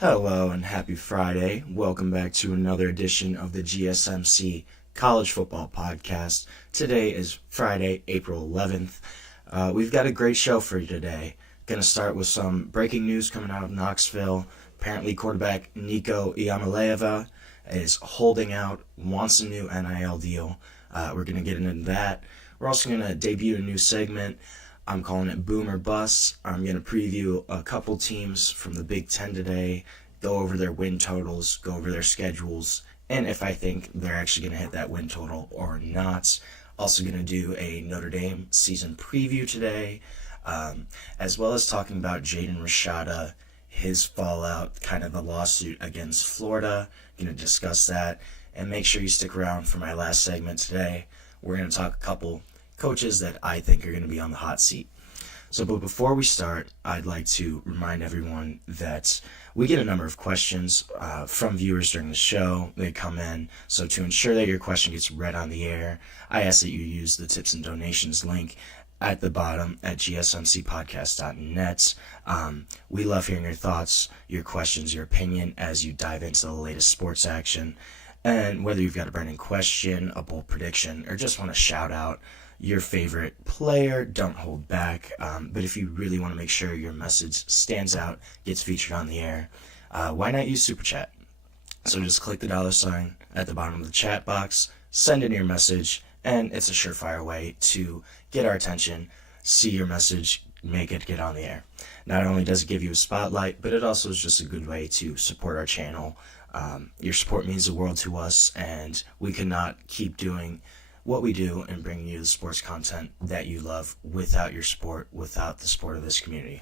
Hello and happy Friday. Welcome back to another edition of the GSMC College Football Podcast. Today is Friday, April 11th. We've got a great show for you today. Going to start with some breaking news coming out of Knoxville. Apparently quarterback Nico Iamaleava is holding out, wants a new NIL deal. We're going to get into that. We're also going to debut a new segment. I'm calling it Boom or Bust. I'm going to preview a couple teams from the Big Ten today, go over their win totals, go over their schedules, and if I think they're actually going to hit that win total or not. Also going to do a Notre Dame season preview today, as well as talking about Jaden Rashada, his fallout, kind of the lawsuit against Florida. Going to discuss that, and make sure you stick around for my last segment today. We're going to talk a couple coaches that I think are going to be on the hot seat. But before we start, I'd like to remind everyone that we get a number of questions from viewers during the show. They come in. So to ensure that your question gets read on the air, I ask that you use the tips and donations link at the bottom at gsmcpodcast.net. We love hearing your thoughts, your questions, your opinion as you dive into the latest sports action. And whether you've got a burning question, a bold prediction, or just want to shout out your favorite player, don't hold back. But if you really want to make sure your message stands out, gets featured on the air, why not use Super Chat? So just click the $ at the bottom of the chat box, send in your message, and it's a surefire way to get our attention, see your message, make it get on the air. Not only does it give you a spotlight, but it also is just a good way to support our channel. Your support means the world to us, and we could not keep doing what we do and bringing you the sports content that you love without your support, without the support of this community.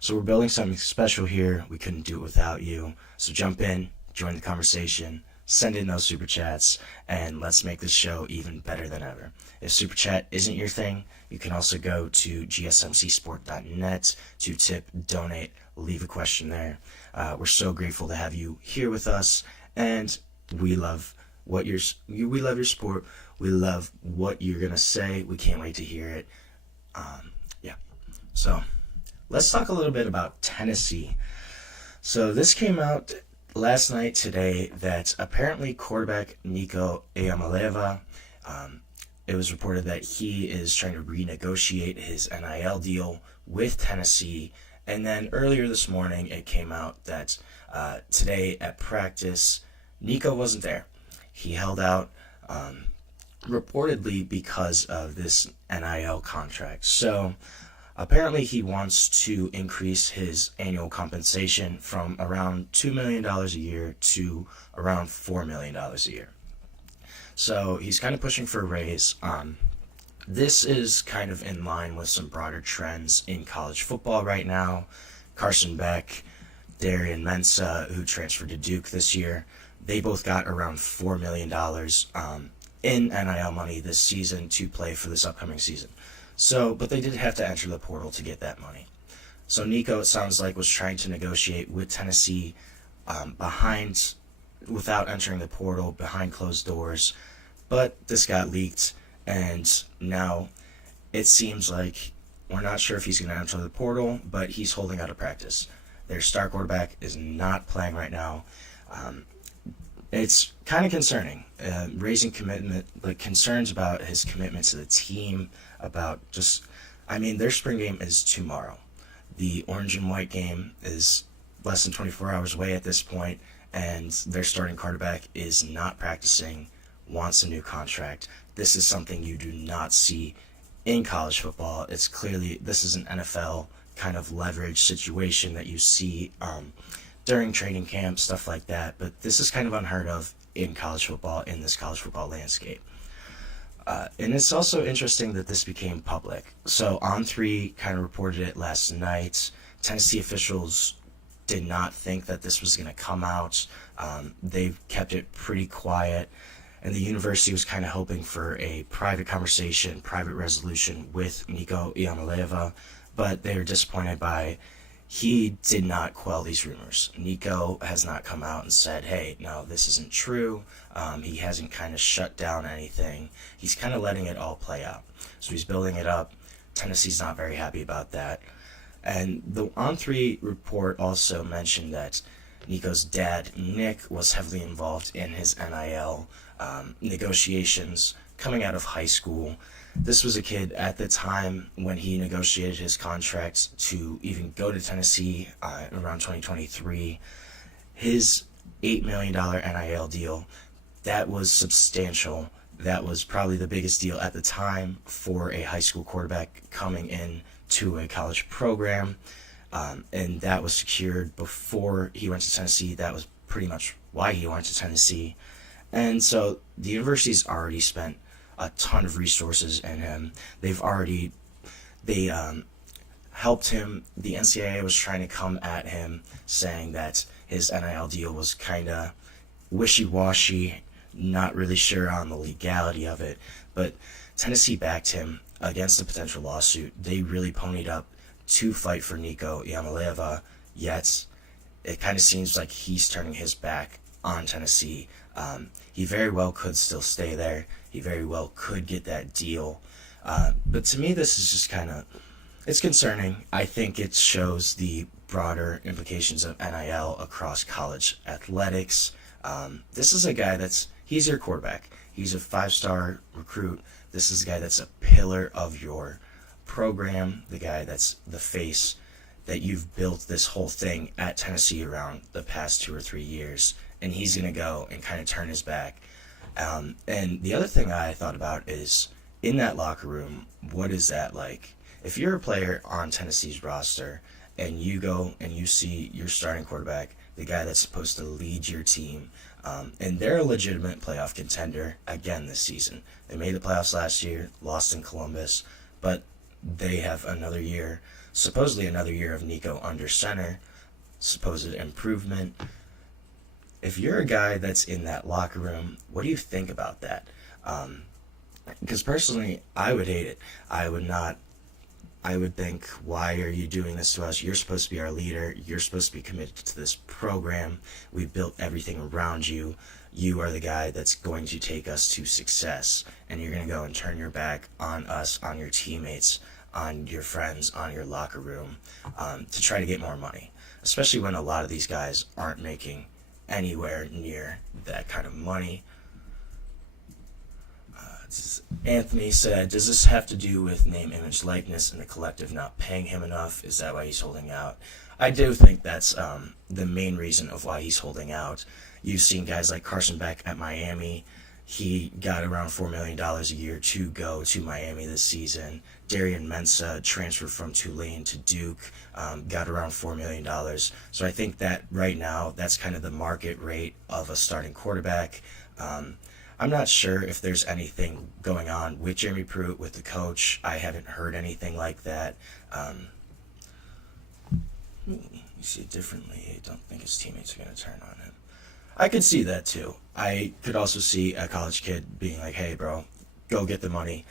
So we're building something special here. We couldn't do it without you. So jump in, join the conversation, send in those super chats, and let's make this show even better than ever. If super chat isn't your thing, you can also go to gsmcsport.net to tip, donate, leave a question there. We're so grateful to have you here with us, and we love your support. We love what you're going to say. We can't wait to hear it. So let's talk a little bit about Tennessee. So this came out last night today that apparently quarterback Nico Iamaleava, it was reported that he is trying to renegotiate his NIL deal with Tennessee. And then earlier this morning, it came out that today at practice, Nico wasn't there. He held out reportedly because of this NIL contract. So apparently he wants to increase his annual compensation from around $2 million a year to around $4 million a year. So he's kind of pushing for a raise. This is kind of in line with some broader trends in college football right now. Carson Beck, Darian Mensah, who transferred to Duke this year, they both got around $4 million in NIL money this season to play for this upcoming season. But they did have to enter the portal to get that money. So Nico, it sounds like, was trying to negotiate with Tennessee without entering the portal, behind closed doors. But this got leaked, and now it seems like we're not sure if he's going to enter the portal, but he's holding out of practice. Their star quarterback is not playing right now. It's kind of concerning, raising concerns about his commitment to the team, their spring game is tomorrow. The orange and white game is less than 24 hours away at this point, and their starting quarterback is not practicing, wants a new contract. This is something you do not see in college football. It's clearly, this is an NFL kind of leverage situation that you see during training camp, stuff like that. But this is kind of unheard of in college football, in this college football landscape. And it's also interesting that this became public. So On3 kind of reported it last night. Tennessee officials did not think that this was going to come out. They've kept it pretty quiet. And the university was kind of hoping for a private conversation, private resolution with Nico Iamaleava. But they were disappointed by he did not quell these rumors. Nico has not come out and said, hey, no, this isn't true. He hasn't kind of shut down anything. He's kind of letting it all play out. So he's building it up. Tennessee's not very happy about that. And the On3 report also mentioned that Nico's dad, Nick, was heavily involved in his NIL negotiations coming out of high school. This was a kid at the time when he negotiated his contract to even go to Tennessee around 2023. His $8 million NIL deal, that was substantial. That was probably the biggest deal at the time for a high school quarterback coming in to a college program. And that was secured before he went to Tennessee. That was pretty much why he went to Tennessee. And so the university's already spent a ton of resources in him. They helped him. The NCAA was trying to come at him saying that his NIL deal was kind of wishy-washy, not really sure on the legality of it. But Tennessee backed him against a potential lawsuit. They really ponied up to fight for Nico Iamaleava, yet it kind of seems like he's turning his back on Tennessee. He very well could still stay there. He very well could get that deal. But to me, this is just it's concerning. I think it shows the broader implications of NIL across college athletics. This is a guy he's your quarterback. He's a 5-star recruit. This is a guy that's a pillar of your program, the guy that's the face that you've built this whole thing at Tennessee around the past 2 or 3 years, and he's going to go and kind of turn his back. And the other thing I thought about is, in that locker room, what is that like? If you're a player on Tennessee's roster and you go and you see your starting quarterback, the guy that's supposed to lead your team, and they're a legitimate playoff contender again this season. They made the playoffs last year, lost in Columbus, but they have supposedly another year of Nico under center, supposed improvement. If you're a guy that's in that locker room, what do you think about that? Because personally, I would hate it. I would think, why are you doing this to us? You're supposed to be our leader. You're supposed to be committed to this program. We built everything around you. You are the guy that's going to take us to success. And you're going to go and turn your back on us, on your teammates, on your friends, on your locker room, to try to get more money. Especially when a lot of these guys aren't making anywhere near that kind of money. Anthony said, does this have to do with name, image, likeness, and the collective not paying him enough? Is that why he's holding out? I do think that's the main reason of why he's holding out. You've seen guys like Carson Beck at Miami. He got around $4 million a year to go to Miami this season. Darian Mensah transferred from Tulane to Duke, got around $4 million. So I think that right now, that's kind of the market rate of a starting quarterback. I'm not sure if there's anything going on with Jeremy Pruitt, with the coach. I haven't heard anything like that. You see it differently. I don't think his teammates are going to turn on him. I could see that too. I could also see a college kid being like, hey, bro, go get the money.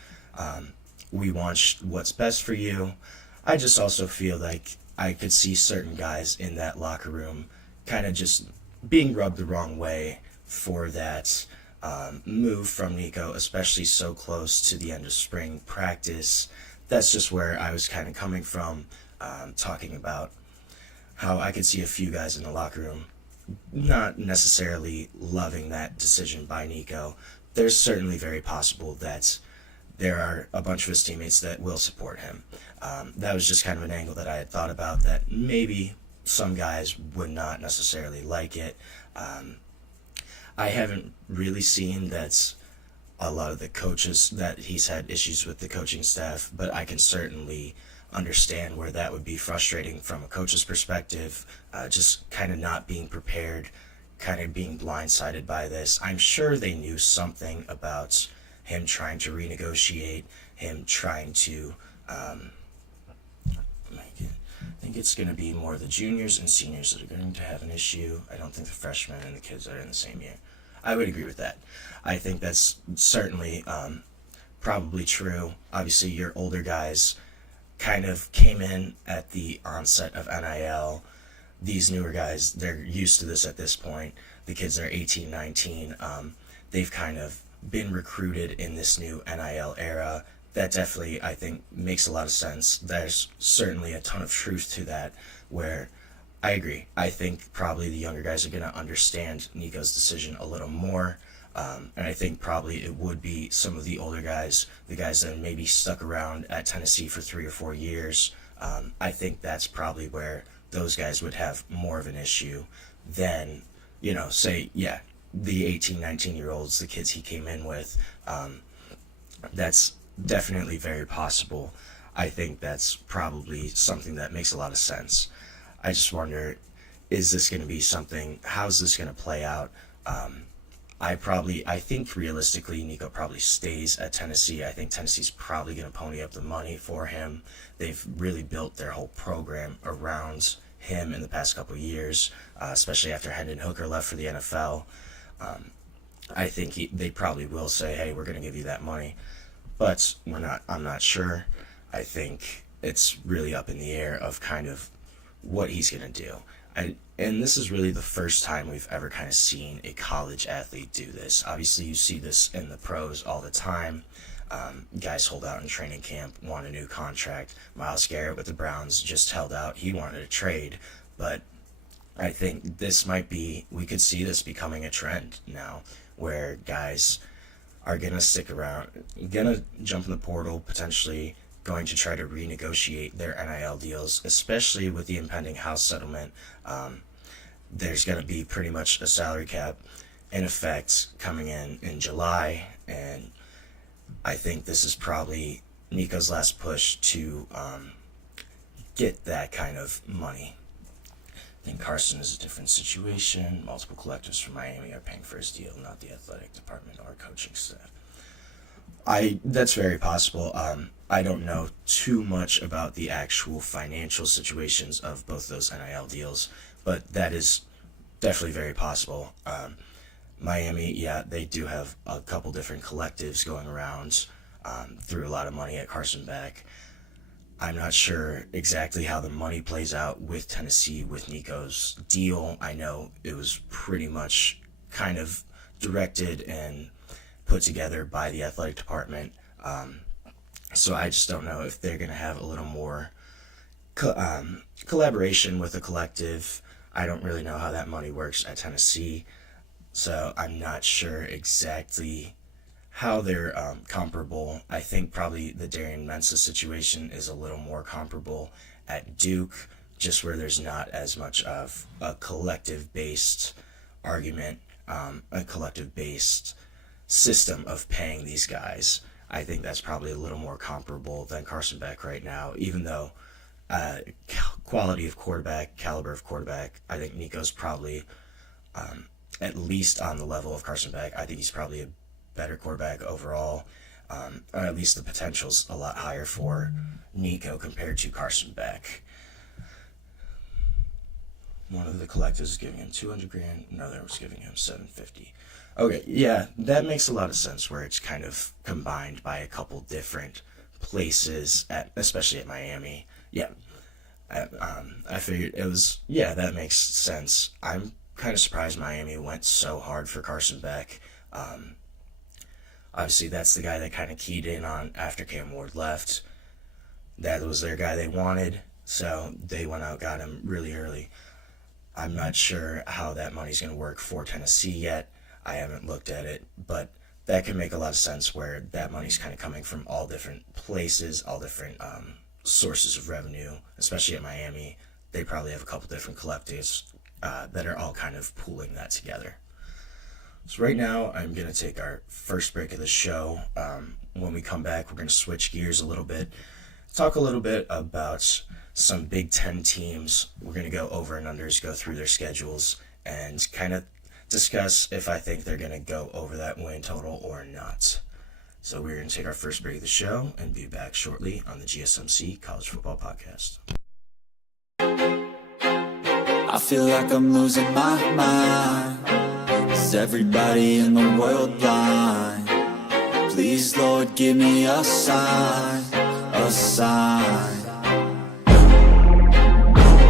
We want what's best for you. I just also feel like I could see certain guys in that locker room kind of just being rubbed the wrong way for that move from Nico, especially so close to the end of spring practice. That's just where I was kind of coming from, talking about how I could see a few guys in the locker room not necessarily loving that decision by Nico. There's certainly very possible that there are a bunch of his teammates that will support him. That was just kind of an angle that I had thought about, that maybe some guys would not necessarily like it. I haven't really seen that a lot of the coaches, that he's had issues with the coaching staff, but I can certainly understand where that would be frustrating from a coach's perspective, just kind of not being prepared, kind of being blindsided by this. I'm sure they knew something about him trying to renegotiate, him trying to make it. I think it's going to be more the juniors and seniors that are going to have an issue. I don't think the freshmen and the kids are in the same year. I would agree with that. I think that's certainly probably true. Obviously, your older guys kind of came in at the onset of NIL. These newer guys, they're used to this at this point. The kids are 18, 19. They've kind of been recruited in this new NIL era. That definitely, I think, makes a lot of sense. There's certainly a ton of truth to that, where I agree. I think probably the younger guys are going to understand Nico's decision a little more. And I think probably it would be some of the older guys, the guys that maybe stuck around at Tennessee for 3 or 4 years. I think that's probably where those guys would have more of an issue than, say, the 18, 19-year-olds, the kids he came in with. That's definitely very possible. I think that's probably something that makes a lot of sense. I just wonder, is this going to be something, how's this going to play out? I think realistically, Nico probably stays at Tennessee. I think Tennessee's probably going to pony up the money for him. They've really built their whole program around him in the past couple of years, especially after Hendon Hooker left for the NFL. I think they probably will say, hey, we're going to give you that money. But I'm not sure. I think it's really up in the air of kind of what he's going to do. And this is really the first time we've ever kind of seen a college athlete do this. Obviously, you see this in the pros all the time. Guys hold out in training camp, want a new contract. Myles Garrett with the Browns just held out. He wanted a trade. But I think we could see this becoming a trend now where guys are going to stick around, going to jump in the portal, potentially going to try to renegotiate their NIL deals, especially with the impending House settlement. There's going to be pretty much a salary cap in effect coming in July, and I think this is probably Nico's last push to get that kind of money. I think Carson is a different situation. Multiple collectives from Miami are paying for his deal, not the athletic department or coaching staff. That's very possible. I don't know too much about the actual financial situations of both those NIL deals, but that is definitely very possible. Miami, they do have a couple different collectives going around, threw a lot of money at Carson Beck. I'm not sure exactly how the money plays out with Tennessee with Nico's deal. I know it was pretty much kind of directed and put together by the athletic department. So I just don't know if they're going to have a little more collaboration with the collective. I don't really know how that money works at Tennessee. So I'm not sure exactly how they're comparable. I think probably the Darian Mensah situation is a little more comparable at Duke, just where there's not as much of a collective-based argument, a collective-based system of paying these guys. I think that's probably a little more comparable than Carson Beck right now, even though quality of quarterback, caliber of quarterback, I think Nico's probably at least on the level of Carson Beck. I think he's probably a better quarterback overall, or at least the potential's a lot higher for Nico compared to Carson Beck. One of the collectives is giving him $200,000, another was giving him $750,000. Okay, yeah, that makes a lot of sense where it's kind of combined by a couple different places, especially at Miami. Yeah, I figured it was, that makes sense. I'm kind of surprised Miami went so hard for Carson Beck. Obviously, that's the guy they kind of keyed in on after Cam Ward left. That was their guy they wanted, so they went out, got him really early. I'm not sure how that money's going to work for Tennessee yet. I haven't looked at it, but that can make a lot of sense where that money's kind of coming from all different places, all different sources of revenue, especially at Miami. They probably have a couple different collectives that are all kind of pooling that together. So right now, I'm going to take our first break of the show. When we come back, we're going to switch gears a little bit, talk a little bit about some Big Ten teams. We're going to go over and unders, go through their schedules, and kind of discuss if I think they're going to go over that win total or not. So we're going to take our first break of the show and be back shortly on the GSMC College Football Podcast. I feel like I'm losing my mind. Is everybody in the world blind? Please, Lord, give me a sign, a sign.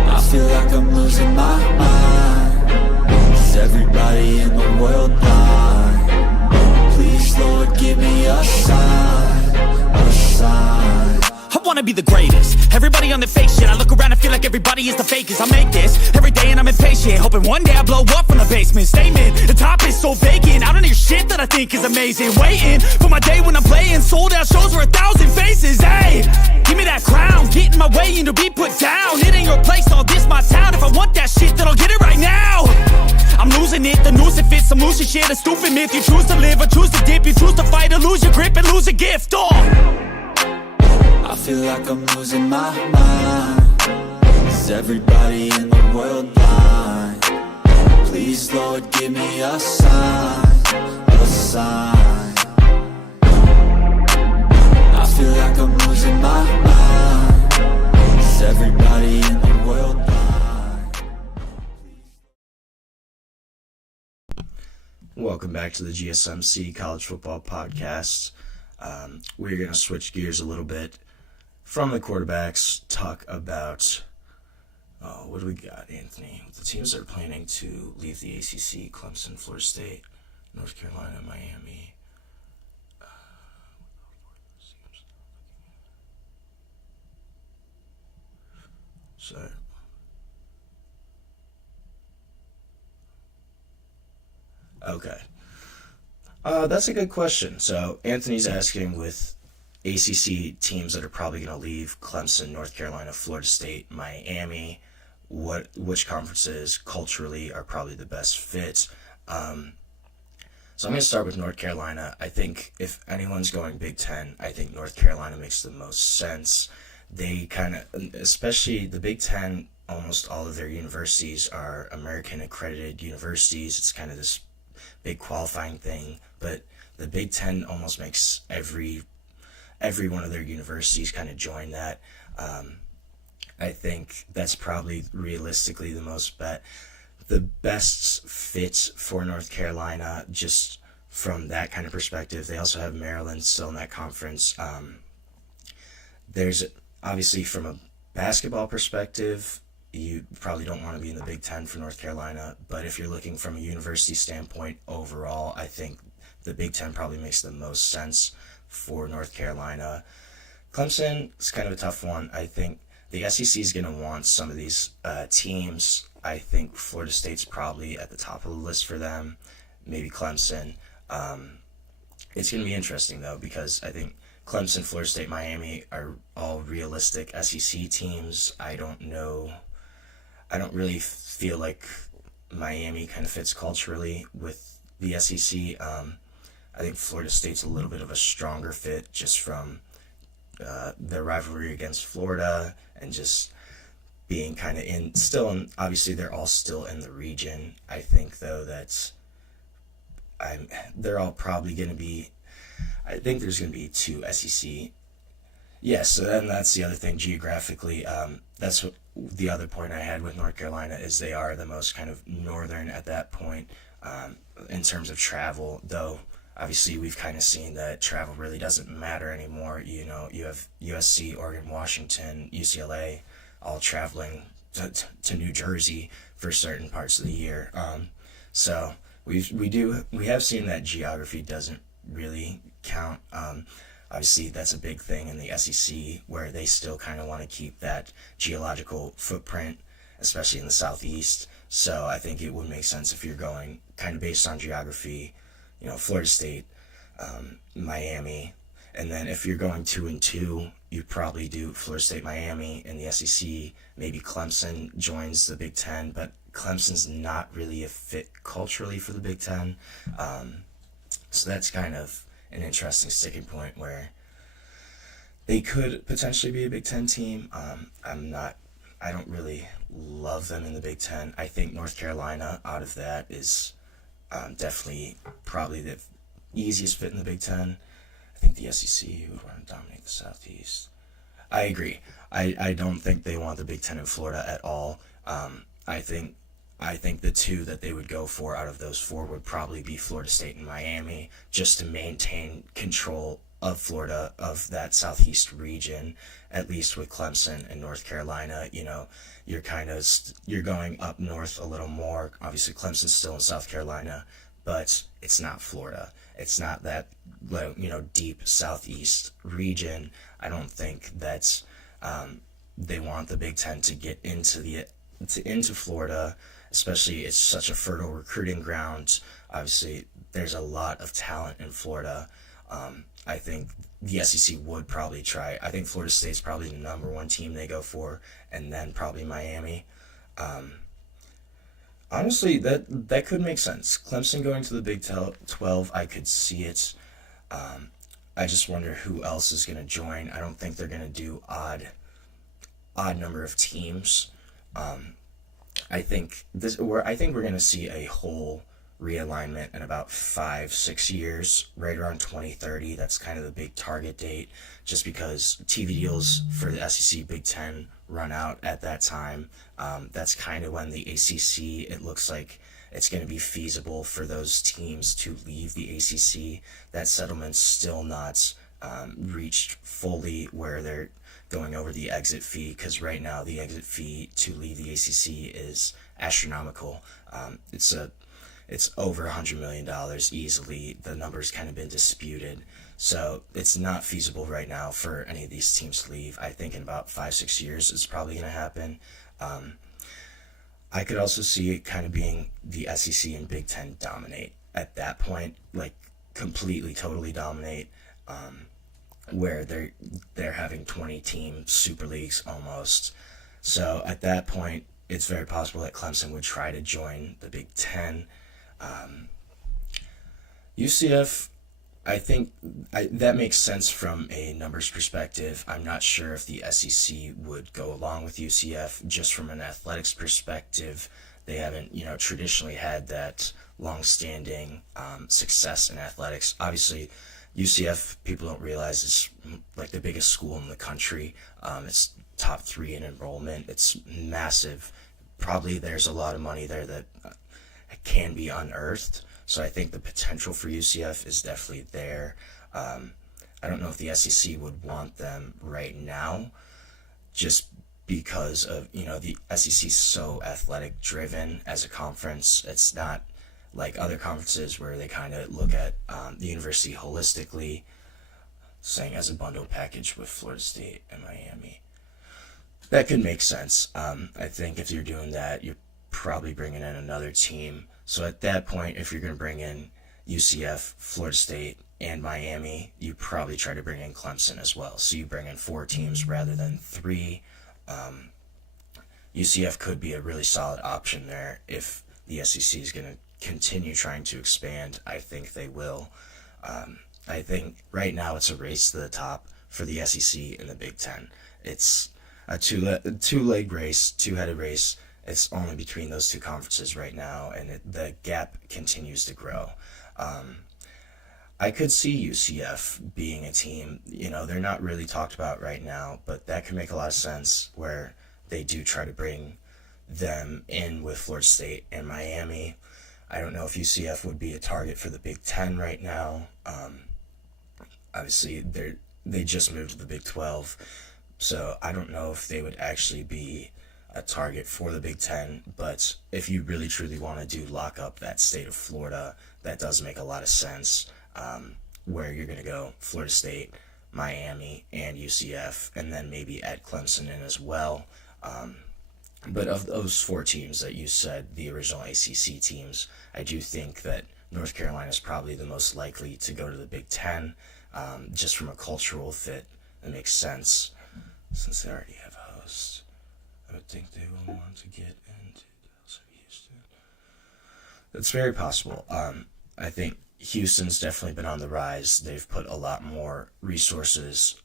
I feel like I'm losing my mind. Is everybody in the world blind? Please, Lord, give me a sign, a sign. I wanna be the greatest. Everybody on the fake shit. I look around and feel like everybody is the fakest. I make this every day and I'm impatient, hoping one day I blow up from the basement. Statement, the top is so vacant. I don't hear shit that I think is amazing. Waiting for my day when I'm playing sold out shows for 1,000 faces. Hey, give me that crown, get in my way and to be put down. It ain't your place, all this my town. If I want that shit, then I'll get it right now. I'm losing it, the noose it fits. I'm losing shit, a stupid myth. You choose to live or choose to dip. You choose to fight or lose your grip and lose a gift. I feel like I'm losing my mind. Is everybody in the world blind? Please, Lord, give me a sign, a sign. I feel like I'm losing my mind. Is everybody in the world blind? Welcome back to the GSMC College Football Podcast. We're going to switch gears a little bit from the quarterbacks, talk about, what do we got, Anthony? The teams that are planning to leave the ACC: Clemson, Florida State, North Carolina, Miami. So, okay. That's a good question. So, Anthony's asking, with ACC teams that are probably going to leave: Clemson, North Carolina, Florida State, Miami, which conferences culturally are probably the best fits. So I'm going to start with North Carolina. I think if anyone's going Big Ten, I think North Carolina makes the most sense. They kind of, especially the Big Ten, almost all of their universities are American accredited universities. It's kind of this big qualifying thing, but the Big Ten almost makes every one of their universities kind of join that. I think that's probably realistically the best fit for North Carolina, just from that kind of perspective. They also have Maryland still in that conference. There's obviously, from a basketball perspective, you probably don't want to be in the Big Ten for North Carolina, but if you're looking from a university standpoint overall, I think the Big Ten probably makes the most sense for North Carolina. Clemson is kind of a tough one. I think the SEC is going to want some of these teams. I think Florida State's probably at the top of the list for them, maybe Clemson. It's going to be interesting, though, because I think Clemson, Florida State, Miami are all realistic SEC teams. I don't really feel like Miami kind of fits culturally with the SEC. I think Florida State's a little bit of a stronger fit just from their rivalry against Florida and just being kind of obviously they're all still in the region. I think, though, that they're all probably going to be, I think there's going to be 2 SEC. Yes, so then that's the other thing geographically. That's what the other point I had with North Carolina is they are the most kind of northern at that point in terms of travel, though. Obviously, we've kind of seen that travel really doesn't matter anymore. You know, you have USC, Oregon, Washington, UCLA, all traveling to New Jersey for certain parts of the year. So we have seen that geography doesn't really count. Obviously, that's a big thing in the SEC, where they still kind of want to keep that geological footprint, especially in the Southeast. So I think it would make sense if you're going kind of based on geography, Florida State, Miami, and then if you're going 2-2, you probably do Florida State, Miami in the SEC. Maybe Clemson joins the Big Ten, but Clemson's not really a fit culturally for the Big Ten. So that's kind of an interesting sticking point where they could potentially be a Big Ten team. I don't really love them in the Big Ten. I think North Carolina out of that is definitely probably the easiest fit in the Big Ten. I think the SEC would want to dominate the Southeast. I agree. I don't think they want the Big Ten in Florida at all. I think the 2 that they would go for out of those 4 would probably be Florida State and Miami, just to maintain control of Florida, of that Southeast region, at least with Clemson and North Carolina. You're going up north a little more. Obviously, Clemson's still in South Carolina, but it's not Florida. It's not that, deep southeast region. I don't think that's they want the Big Ten to get into Florida, especially it's such a fertile recruiting ground. Obviously, there's a lot of talent in Florida. I think the SEC would probably try. I think Florida State's probably the number one team they go for, and then probably Miami. Honestly, that could make sense. Clemson going to the Big 12, I could see it. I just wonder who else is going to join. I don't think they're going to do odd number of teams. I think we're going to see a whole realignment in about 5-6 years, right around 2030. That's kind of the big target date, just because TV deals for the SEC Big Ten run out at that time. That's kind of when the ACC, it looks like it's going to be feasible for those teams to leave the ACC. That settlement's still not reached fully where they're going over the exit fee, because right now the exit fee to leave the ACC is astronomical. It's over $100 million easily. The number's kind of been disputed. So it's not feasible right now for any of these teams to leave. I think in about 5-6 years it's probably going to happen. I could also see it kind of being the SEC and Big Ten dominate at that point, like completely, totally dominate, where they're having 20-team super leagues almost. So at that point, it's very possible that Clemson would try to join the Big Ten. UCF, I think that makes sense from a numbers perspective. I'm not sure if the SEC would go along with UCF just from an athletics perspective. They haven't, traditionally had that long-standing success in athletics. Obviously, UCF, people don't realize, it's like the biggest school in the country. It's top 3 in enrollment. It's massive. Probably there's a lot of money there that can be unearthed. So I think the potential for UCF is definitely there. I don't know if the SEC would want them right now, just because of, the SEC is so athletic driven as a conference. It's not like other conferences where they kind of look at the university holistically, saying as a bundle package with Florida State and Miami. That could make sense. I think if you're doing that, you're probably bringing in another team. So at that point, if you're going to bring in UCF, Florida State, and Miami, you probably try to bring in Clemson as well. So you bring in 4 teams rather than 3. UCF could be a really solid option there if the SEC is going to continue trying to expand. I think they will. I think right now it's a race to the top for the SEC and the Big Ten. It's a two-leg race, two-headed race. It's only between those two conferences right now, and the gap continues to grow. I could see UCF being a team, they're not really talked about right now, but that could make a lot of sense where they do try to bring them in with Florida State and Miami. I don't know if UCF would be a target for the Big Ten right now. Obviously, they just moved to the Big 12, so I don't know if they would actually be a target for the Big Ten. But if you really truly want to lock up that state of Florida, that does make a lot of sense, where you're going to go Florida State, Miami, and UCF, and then maybe add Clemson in as well. But of those 4 teams that you said, the original ACC teams, I do think that North Carolina is probably the most likely to go to the Big Ten, just from a cultural fit. It makes sense. Since they already have a host, I would think they will want to get into Dallas or Houston. That's very possible. I think Houston's definitely been on the rise. They've put a lot more resources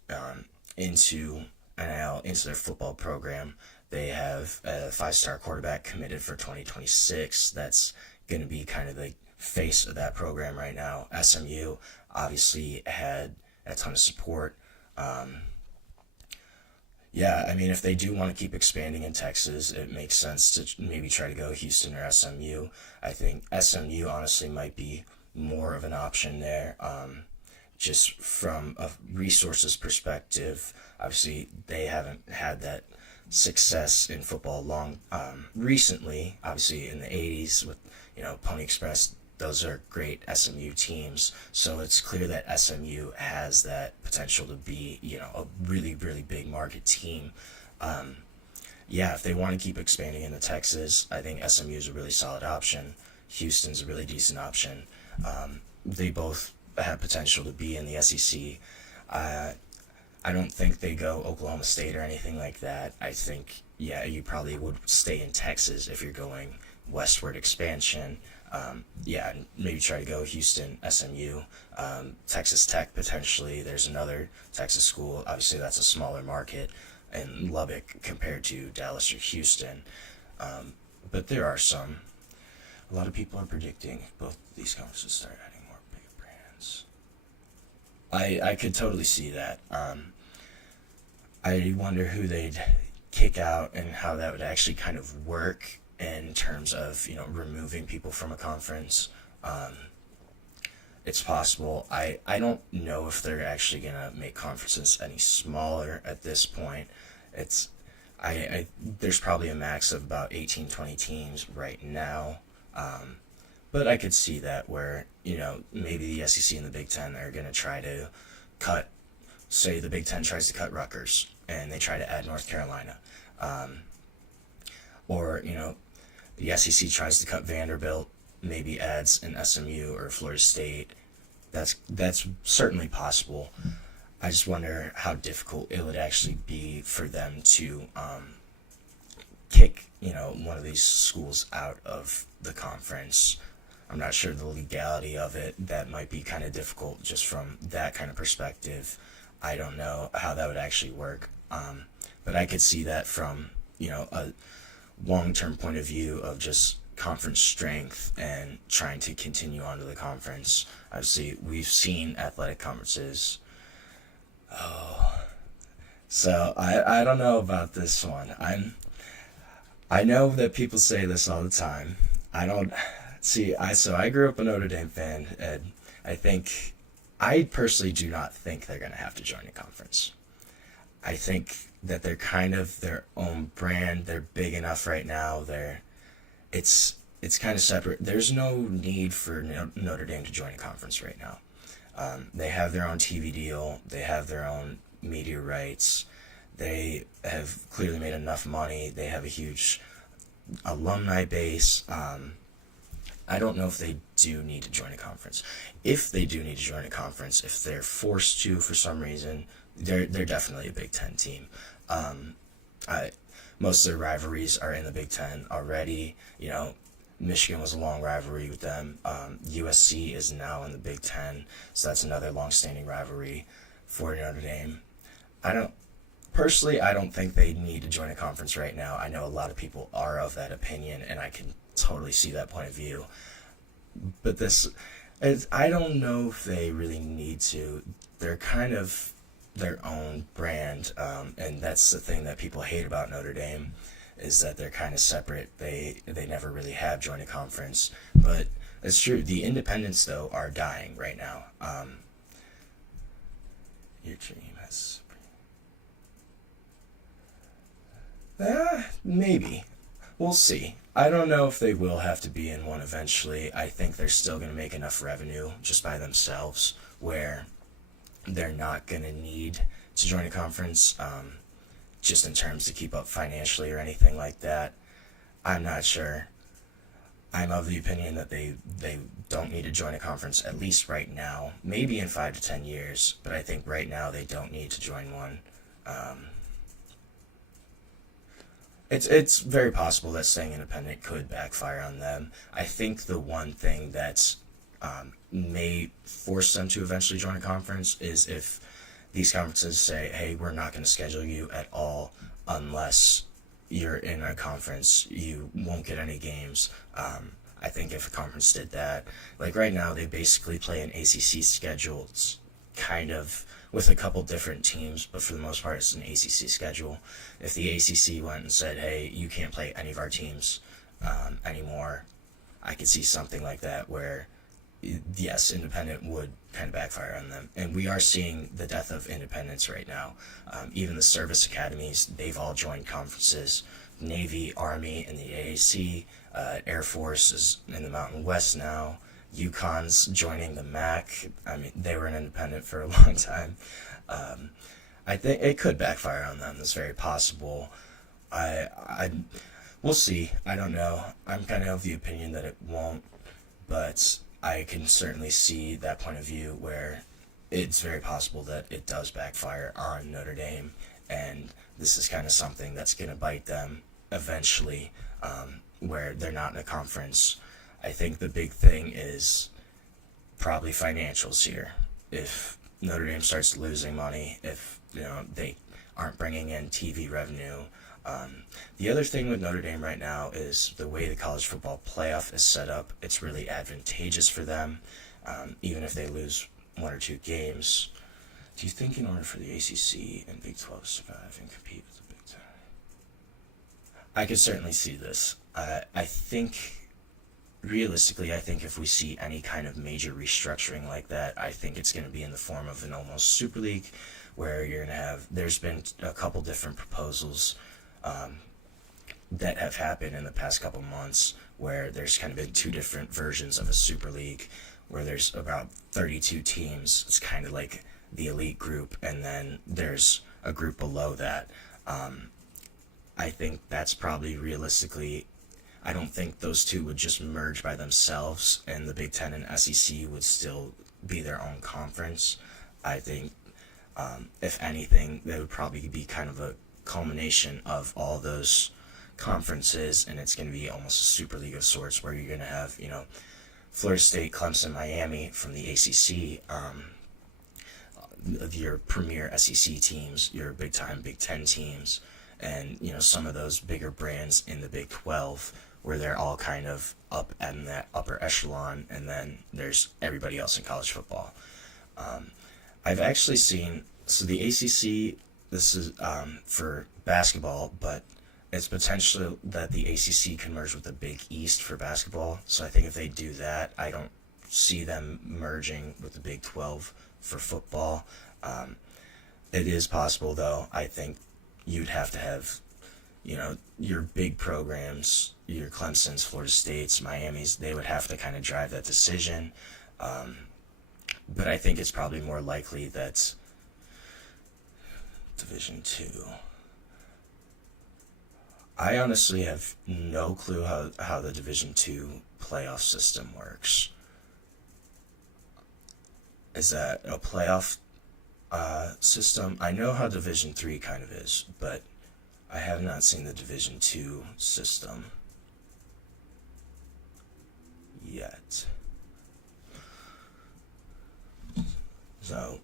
into NIL, into their football program. They have a 5-star quarterback committed for 2026. That's going to be kind of the face of that program right now. SMU obviously had a ton of support. If they do want to keep expanding in Texas, it makes sense to maybe try to go Houston or SMU. I think SMU honestly might be more of an option there, just from a resources perspective. Obviously, they haven't had that success in football recently. Obviously, in the 80s with Pony Express those are great SMU teams. So it's clear that SMU has that potential to be, a really, really big market team. If they want to keep expanding into Texas, I think SMU is a really solid option. Houston's a really decent option. They both have potential to be in the SEC. I don't think they go Oklahoma State or anything like that. I think, you probably would stay in Texas if you're going westward expansion. Maybe try to go Houston, SMU, Texas Tech potentially. There's another Texas school. Obviously, that's a smaller market in Lubbock compared to Dallas or Houston. But there are some. A lot of people are predicting both these conferences start adding more big brands. I could totally see that. I wonder who they'd kick out and how that would actually kind of work in terms of, removing people from a conference. It's possible. I don't know if they're actually going to make conferences any smaller at this point. There's probably a max of about 18, 20 teams right now. But I could see that where, maybe the SEC and the Big Ten are going to try to cut, say the Big Ten tries to cut Rutgers and they try to add North Carolina. Or, the SEC tries to cut Vanderbilt, maybe adds an SMU or Florida State. That's certainly possible. I just wonder how difficult it would actually be for them to kick, one of these schools out of the conference. I'm not sure the legality of it. That might be kind of difficult just from that kind of perspective. I don't know how that would actually work. But I could see that from, a long-term point of view of just conference strength and trying to continue on to the conference. Obviously, we've seen athletic conferences. So I don't know about this one. I know that people say this all the time. I grew up a Notre Dame fan, and I personally do not think they're going to have to join a conference. I think that they're kind of their own brand. They're big enough right now. It's kind of separate. There's no need for Notre Dame to join a conference right now. They have their own TV deal. They have their own media rights. They have clearly made enough money. They have a huge alumni base. I don't know if they do need to join a conference. If they do need to join a conference, if they're forced to for some reason, they're definitely a Big Ten team. Most of their rivalries are in the Big Ten already. Michigan was a long rivalry with them. USC is now in the Big Ten, so that's another long-standing rivalry for Notre Dame. I don't think they need to join a conference right now. I know a lot of people are of that opinion, and I can totally see that point of view. But I don't know if they really need to. They're kind of their own brand, and that's the thing that people hate about Notre Dame, is that they're kind of separate. They never really have joined a conference. But it's true. The independents, though, are dying right now. Your dream has... maybe. We'll see. I don't know if they will have to be in one eventually. I think they're still going to make enough revenue just by themselves where they're not going to need to join a conference, just in terms to keep up financially or anything like that. I'm not sure. I'm of the opinion that they don't need to join a conference, at least right now. Maybe in 5 to 10 years, but I think right now they don't need to join one. It's very possible that staying independent could backfire on them. I think the one thing that may force them to eventually join a conference is if these conferences say, hey, we're not going to schedule you at all unless you're in a conference. You won't get any games. I think if a conference did that, like right now they basically play an ACC schedule. It's kind of with a couple different teams, but for the most part it's an ACC schedule. If the ACC went and said, hey, you can't play any of our teams anymore, I could see something like that where, yes, independent would kind of backfire on them. And we are seeing the death of independence right now. Even the service academies, they've all joined conferences. Navy, Army, and the AAC. Air Force is in the Mountain West now. UConn's joining the MAC. I mean, they were an independent for a long time. I think it could backfire on them. That's very possible. We'll see. I don't know. I'm kind of the opinion that it won't, but I can certainly see that point of view where it's very possible that it does backfire on Notre Dame, and this is kind of something that's going to bite them eventually, where they're not in a conference. I think the big thing is probably financials here. If Notre Dame starts losing money, if they aren't bringing in TV revenue. The other thing with Notre Dame right now is the way the college football playoff is set up. It's really advantageous for them, even if they lose one or two games. Do you think in order for the ACC and Big 12 to survive and compete with the Big 10? I could certainly see this. I think, realistically, I think if we see any kind of major restructuring like that, I think it's going to be in the form of an almost Super League, where you're going to have, there's been a couple different proposals that have happened in the past couple months, where there's kind of been two different versions of a Super League, where there's about 32 teams. It's kind of like the elite group, and then there's a group below that. I think that's probably realistically, I don't think those two would just merge by themselves, and the Big Ten and SEC would still be their own conference. I think, if anything, they would probably be kind of a culmination of all those conferences, and it's going to be almost a Super League of sorts, where you're going to have, Florida State, Clemson, Miami from the ACC, your premier SEC teams, your big-time Big Ten teams, and, some of those bigger brands in the Big 12, where they're all kind of up in that upper echelon, and then there's everybody else in college football. I've actually seen, so the ACC, this is for basketball, but it's potential that the ACC can merge with the Big East for basketball. So I think if they do that, I don't see them merging with the Big 12 for football. It is possible, though. I think you'd have to have, your big programs, your Clemsons, Florida States, Miamis, they would have to kind of drive that decision. But I think it's probably more likely that Division II. I honestly have no clue how the Division II playoff system works. Is that a playoff system? I know how Division III kind of is, but I have not seen the Division II system yet. So,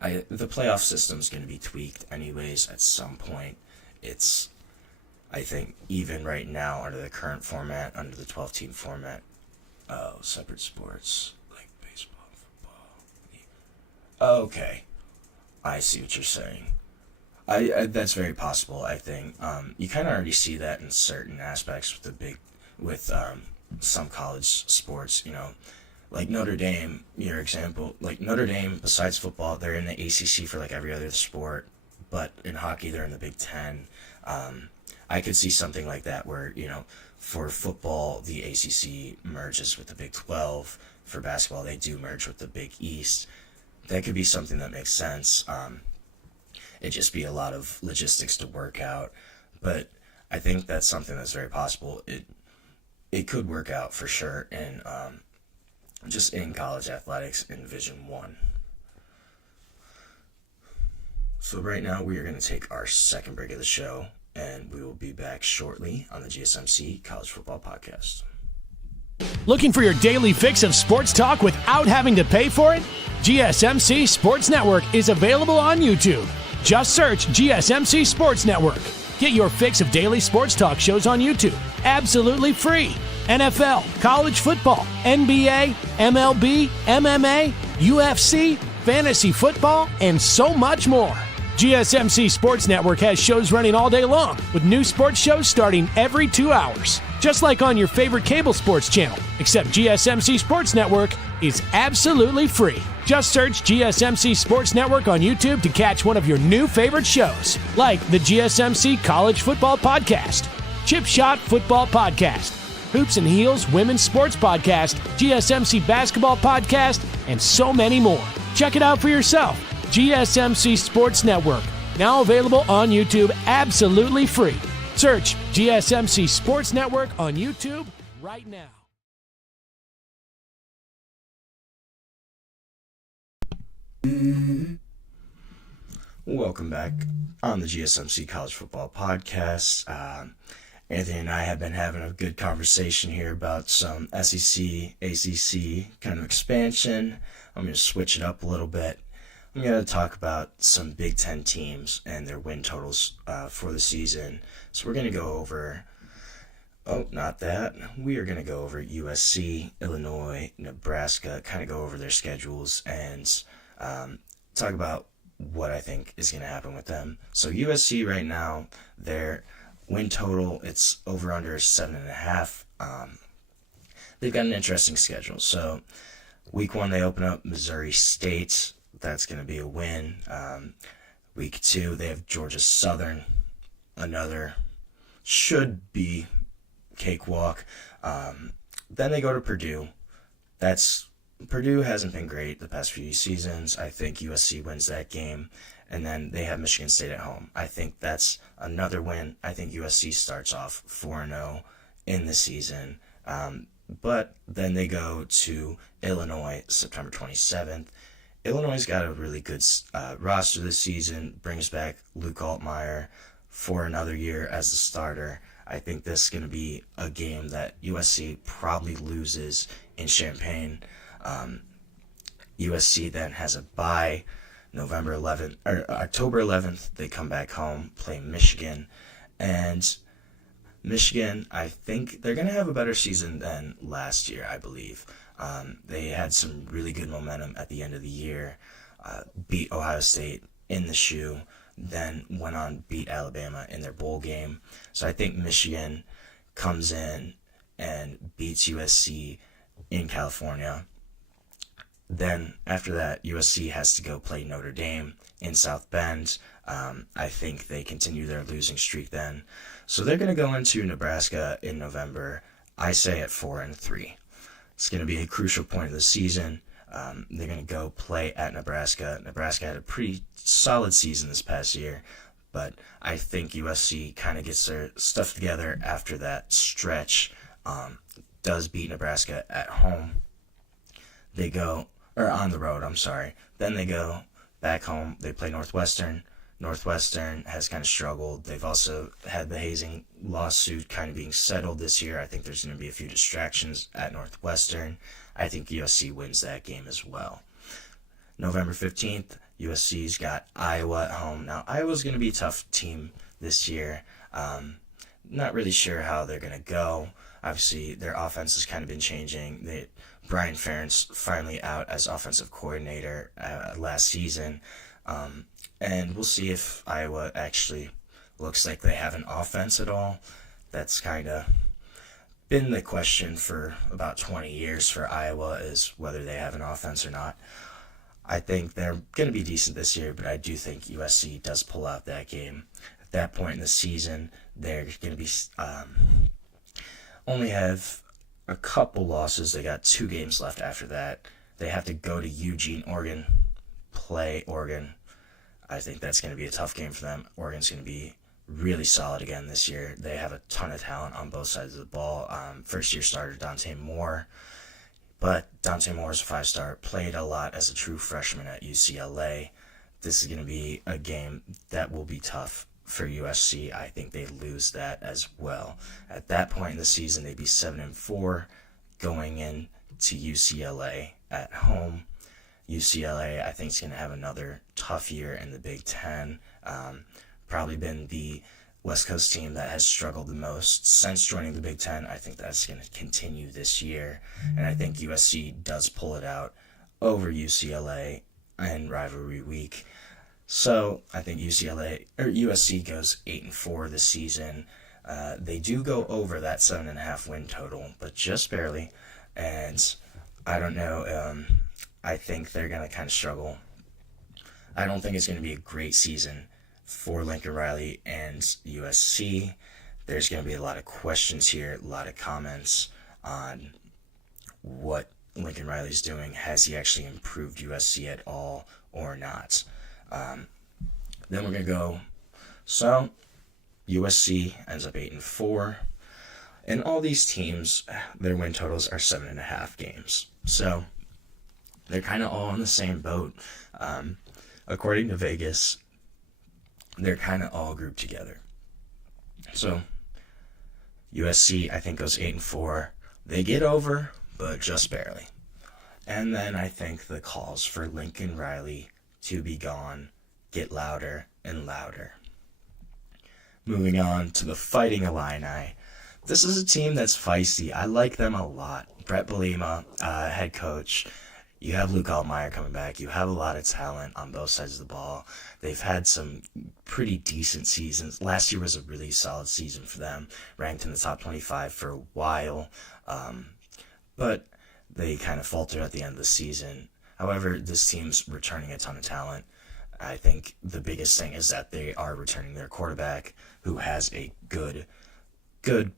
the playoff system's going to be tweaked anyways at some point. It's, I think, even right now under the current format, under the 12-team format, separate sports, like baseball, football. Okay, I see what you're saying. I that's very possible, I think. You kind of already see that in certain aspects with some college sports, like Notre Dame, your example, like Notre Dame, besides football, they're in the ACC for like every other sport, but in hockey, they're in the Big Ten. I could see something like that where, for football, the ACC merges with the Big 12. For basketball, they do merge with the Big East. That could be something that makes sense. It'd just be a lot of logistics to work out, but I think that's something that's very possible. It could work out for sure in just in college athletics in Division I. So right now we are going to take our second break of the show, and we will be back shortly on the GSMC College Football Podcast. Looking for your daily fix of sports talk without having to pay for it? GSMC Sports Network is available on YouTube. Just search GSMC Sports Network. Get your fix of daily sports talk shows on YouTube, absolutely free. NFL, college football, NBA, MLB, MMA, UFC, fantasy football, and so much more. GSMC Sports Network has shows running all day long, with new sports shows starting every 2 hours. Just like on your favorite cable sports channel, except GSMC Sports Network is absolutely free. Just search GSMC Sports Network on YouTube to catch one of your new favorite shows, like the GSMC College Football Podcast, Chip Shot Football Podcast, Hoops and Heels Women's Sports Podcast, GSMC Basketball Podcast, and so many more. Check it out for yourself. GSMC Sports Network, now available on YouTube absolutely free. Search GSMC Sports Network on YouTube right now. Welcome back on the GSMC College Football Podcast. Anthony and I have been having a good conversation here about some SEC, ACC kind of expansion. I'm going to switch it up a little bit. I'm going to talk about some Big Ten teams and their win totals for the season. So we're going to go over, not that. We are going to go over USC, Illinois, Nebraska, kind of go over their schedules and talk about what I think is going to happen with them. So USC right now, their win total, it's over under 7.5. They've got an interesting schedule. So week 1, they open up Missouri State. That's going to be a win. Week 2, they have Georgia Southern. Another should be cakewalk. Then they go to Purdue. Purdue hasn't been great the past few seasons. I think USC wins that game. And then they have Michigan State at home. I think that's another win. I think USC starts off 4-0 in the season. But then they go to Illinois September 27th. Illinois' got a really good roster this season. Brings back Luke Altmaier for another year as the starter. I think this is going to be a game that USC probably loses in Champaign. USC then has a bye October 11th. They come back home, play Michigan, and Michigan, I think they're going to have a better season than last year, I believe. They had some really good momentum at the end of the year, beat Ohio State in the shoe, then went on beat Alabama in their bowl game. So I think Michigan comes in and beats USC in California. Then after that, USC has to go play Notre Dame in South Bend. I think they continue their losing streak then. So they're going to go into Nebraska in November, I say at 4-3. It's going to be a crucial point of the season. They're going to go play at Nebraska. Nebraska had a pretty solid season this past year, but I think USC kind of gets their stuff together after that stretch. Does beat Nebraska at home. They go, or on the road, I'm sorry. Then they go back home. They play Northwestern. Northwestern has kind of struggled. They've also had the hazing lawsuit kind of being settled this year. I think there's going to be a few distractions at Northwestern. I think USC wins that game as well. November 15th, USC's got Iowa at home. Now, Iowa's going to be a tough team this year. Not really sure how they're going to go. Obviously, their offense has kind of been changing. Brian Ferentz finally out as offensive coordinator last season. And we'll see if Iowa actually looks like they have an offense at all. That's kind of been the question for about 20 years for Iowa, is whether they have an offense or not. I think they're going to be decent this year, but I do think USC does pull out that game. At that point in the season, they're going to be only have a couple losses. They got 2 games left after that. They have to go to Eugene, Oregon, play Oregon. I think that's going to be a tough game for them. Oregon's going to be really solid again this year. They have a ton of talent on both sides of the ball. First-year starter Dante Moore. But Dante Moore is a 5-star, played a lot as a true freshman at UCLA. This is going to be a game that will be tough for USC. I think they lose that as well. At that point in the season, they'd be 7-4 going in to UCLA at home. UCLA, I think, is going to have another tough year in the Big Ten. Probably been the West Coast team that has struggled the most since joining the Big Ten. I think that's going to continue this year. And I think USC does pull it out over UCLA in rivalry week. So I think USC goes 8-4 this season. They do go over that 7.5 win total, but just barely. And I don't know. I think they're going to kind of struggle. I don't think it's going to be a great season for Lincoln Riley and USC. there's going to be a lot of questions here, a lot of comments on what Lincoln Riley's doing. Has he actually improved USC at all or not? Then we're going to go, so USC ends up 8-4, and all these teams, their win totals are 7.5 games. So they're kind of all in the same boat. According to Vegas, they're kind of all grouped together. So USC, I think, goes 8-4. They get over, but just barely. And then I think the calls for Lincoln Riley to be gone get louder and louder. Moving on to the Fighting Illini. This is a team that's feisty. I like them a lot. Brett Bielema, head coach. You have Luke Altmaier coming back. You have a lot of talent on both sides of the ball. They've had some pretty decent seasons. Last year was a really solid season for them, ranked in the top 25 for a while. But they kind of faltered at the end of the season. However, this team's returning a ton of talent. I think the biggest thing is that they are returning their quarterback, who has a good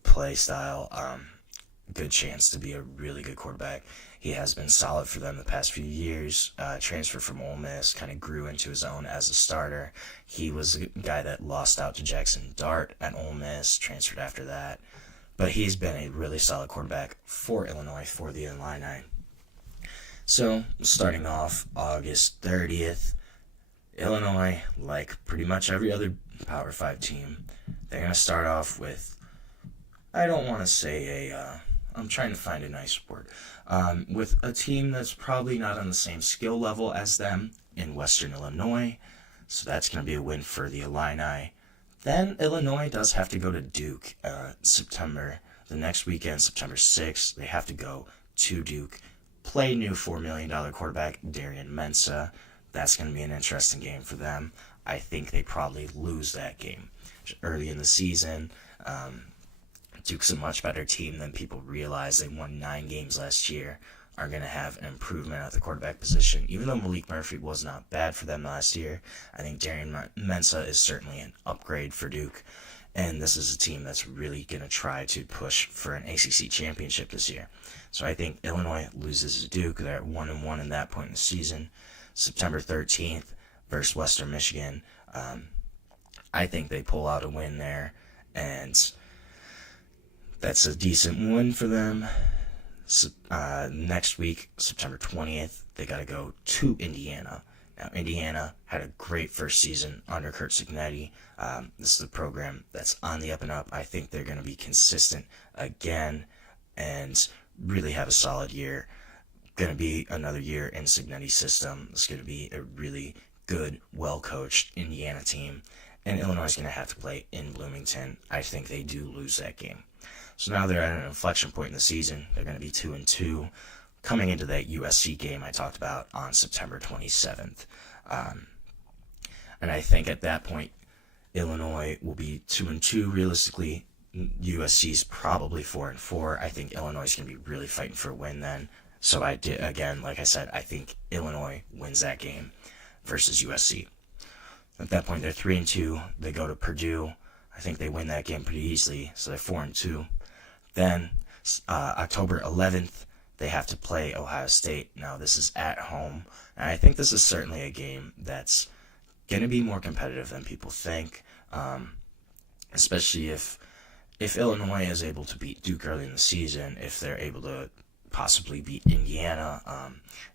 play style, good chance to be a really good quarterback. He has been solid for them the past few years. Transferred from Ole Miss, kind of grew into his own as a starter. He was a guy that lost out to Jackson Dart at Ole Miss, transferred after that. But he's been a really solid quarterback for Illinois, for the Illini. So, starting off August 30th, Illinois, like pretty much every other Power 5 team, they're going to start off with, I don't want to say I'm trying to find a nice word, with a team that's probably not on the same skill level as them in Western Illinois. So that's going to be a win for the Illini. Then Illinois does have to go to Duke September, the next weekend, September 6th. They have to go to Duke, play new $4 million quarterback Darian Mensah. That's going to be an interesting game for them. I think they probably lose that game early in the season. Duke's a much better team than people realize. They won 9 games last year, are going to have an improvement at the quarterback position. Even though Malik Murphy was not bad for them last year, I think Darian Mensah is certainly an upgrade for Duke. And this is a team that's really going to try to push for an ACC championship this year. So I think Illinois loses to Duke. They're at 1-1 in that point in the season. September 13th versus Western Michigan. I think they pull out a win there, and that's a decent win for them. Next week, September 20th, they got to go to Indiana. Now, Indiana had a great first season under Curt Cignetti. This is a program that's on the up and up. I think they're going to be consistent again and really have a solid year. Going to be another year in Cignetti's system. It's going to be a really good, well-coached Indiana team. And Illinois is going to have to play in Bloomington. I think they do lose that game. So now they're at an inflection point in the season. They're going to be 2-2 coming into that USC game I talked about on September 27th. And I think at that point, Illinois will be 2-2 realistically. USC's probably 4-4. I think Illinois is going to be really fighting for a win then. So I did, again, like I said, I think Illinois wins that game versus USC. At that point, they're 3-2. They go to Purdue. I think they win that game pretty easily, so they're 4-2. Then October 11th, they have to play Ohio State. Now, this is at home, and I think this is certainly a game that's going to be more competitive than people think, especially if Illinois is able to beat Duke early in the season, if they're able to possibly beat Indiana,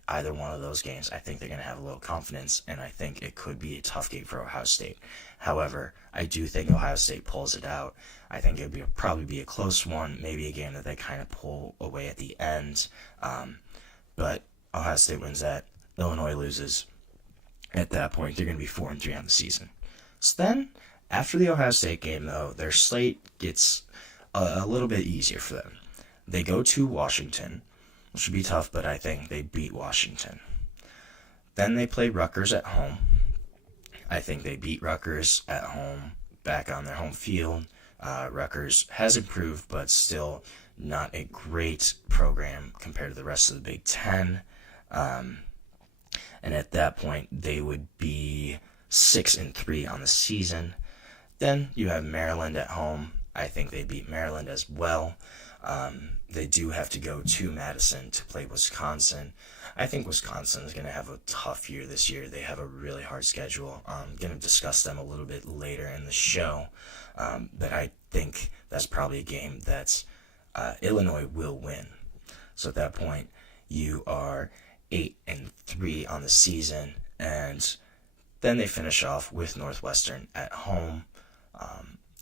either one of those games, I think they're going to have a little confidence, and I think it could be a tough game for Ohio State. However, I do think Ohio State pulls it out. I think it would probably be a close one, maybe a game that they kind of pull away at the end, but Ohio State wins that. Illinois loses. At that point, they're going to be 4-3 on the season. So then, after the Ohio State game, though, their slate gets a little bit easier for them. They go to Washington, which would be tough, but I think they beat Washington. Then they play Rutgers at home. I think they beat Rutgers at home, back on their home field. Rutgers has improved, but still not a great program compared to the rest of the Big Ten. And at that point, they would be 6-3 on the season. Then you have Maryland at home. I think they beat Maryland as well. They do have to go to Madison to play Wisconsin. I think Wisconsin is going to have a tough year this year. They have a really hard schedule. I'm going to discuss them a little bit later in the show. But I think that's probably a game that Illinois will win. So at that point, you are 8-3 on the season, and then they finish off with Northwestern at home.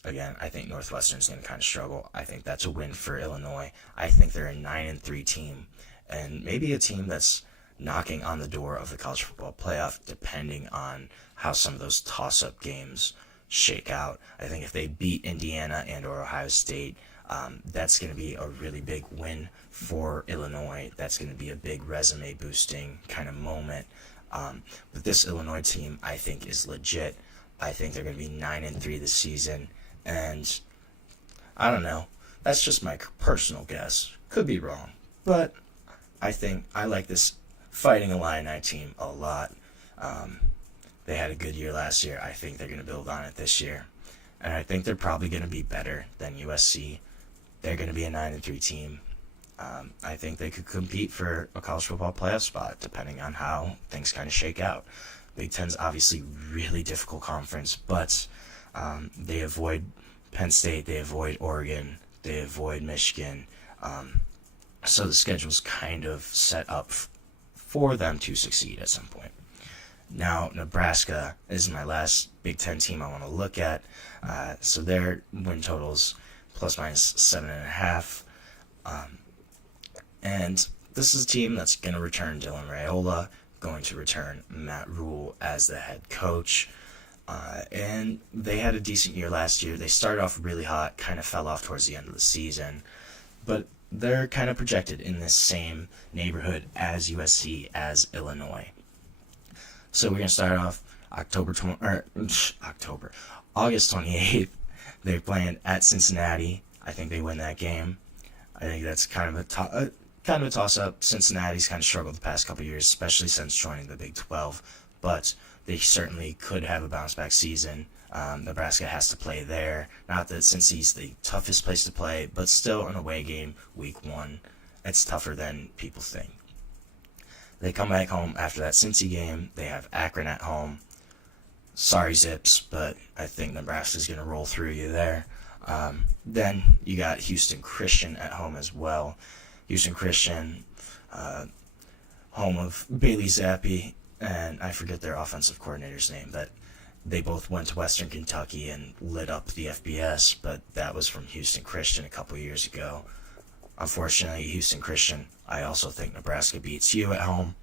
Again, I think Northwestern's going to kind of struggle. I think that's a win for Illinois. I think they're a 9-3 team, and maybe a team that's knocking on the door of the college football playoff, depending on how some of those toss-up games shake out. I think if they beat Indiana and or Ohio State, that's going to be a really big win for Illinois. That's going to be a big resume-boosting kind of moment. But this Illinois team, I think, is legit. I think they're going to be 9-3 this season. And I don't know. That's just my personal guess. Could be wrong. But I think I like this Fighting Illini team a lot. They had a good year last year. I think they're going to build on it this year. And I think they're probably going to be better than USC. They're going to be a 9-3 team. I think they could compete for a college football playoff spot, depending on how things kind of shake out. Big Ten's obviously really difficult conference, but they avoid Penn State, they avoid Oregon, they avoid Michigan. So the schedule's kind of set up for them to succeed at some point. Now, Nebraska is my last Big Ten team I want to look at. So their win totals plus minus 7.5. And this is a team that's going to return Dylan Raiola, going to return Matt Rule as the head coach. And they had a decent year last year. They started off really hot, kind of fell off towards the end of the season. But they're kind of projected in this same neighborhood as USC, as Illinois. So we're going to start off August 28th. They're playing at Cincinnati. I think they win that game. I think that's kind of a toss-up. Cincinnati's kind of struggled the past couple of years, especially since joining the Big 12. But they certainly could have a bounce-back season. Nebraska has to play there. Not that Cincy's the toughest place to play, but still an away game, week 1. It's tougher than people think. They come back home after that Cincy game. They have Akron at home. Sorry, Zips, but I think Nebraska's going to roll through you there. Then you got Houston Christian at home as well. Houston Christian, home of Bailey Zappi, and I forget their offensive coordinator's name, but they both went to Western Kentucky and lit up the FBS, but that was from Houston Christian a couple years ago. Unfortunately, Houston Christian, I also think Nebraska beats you at home.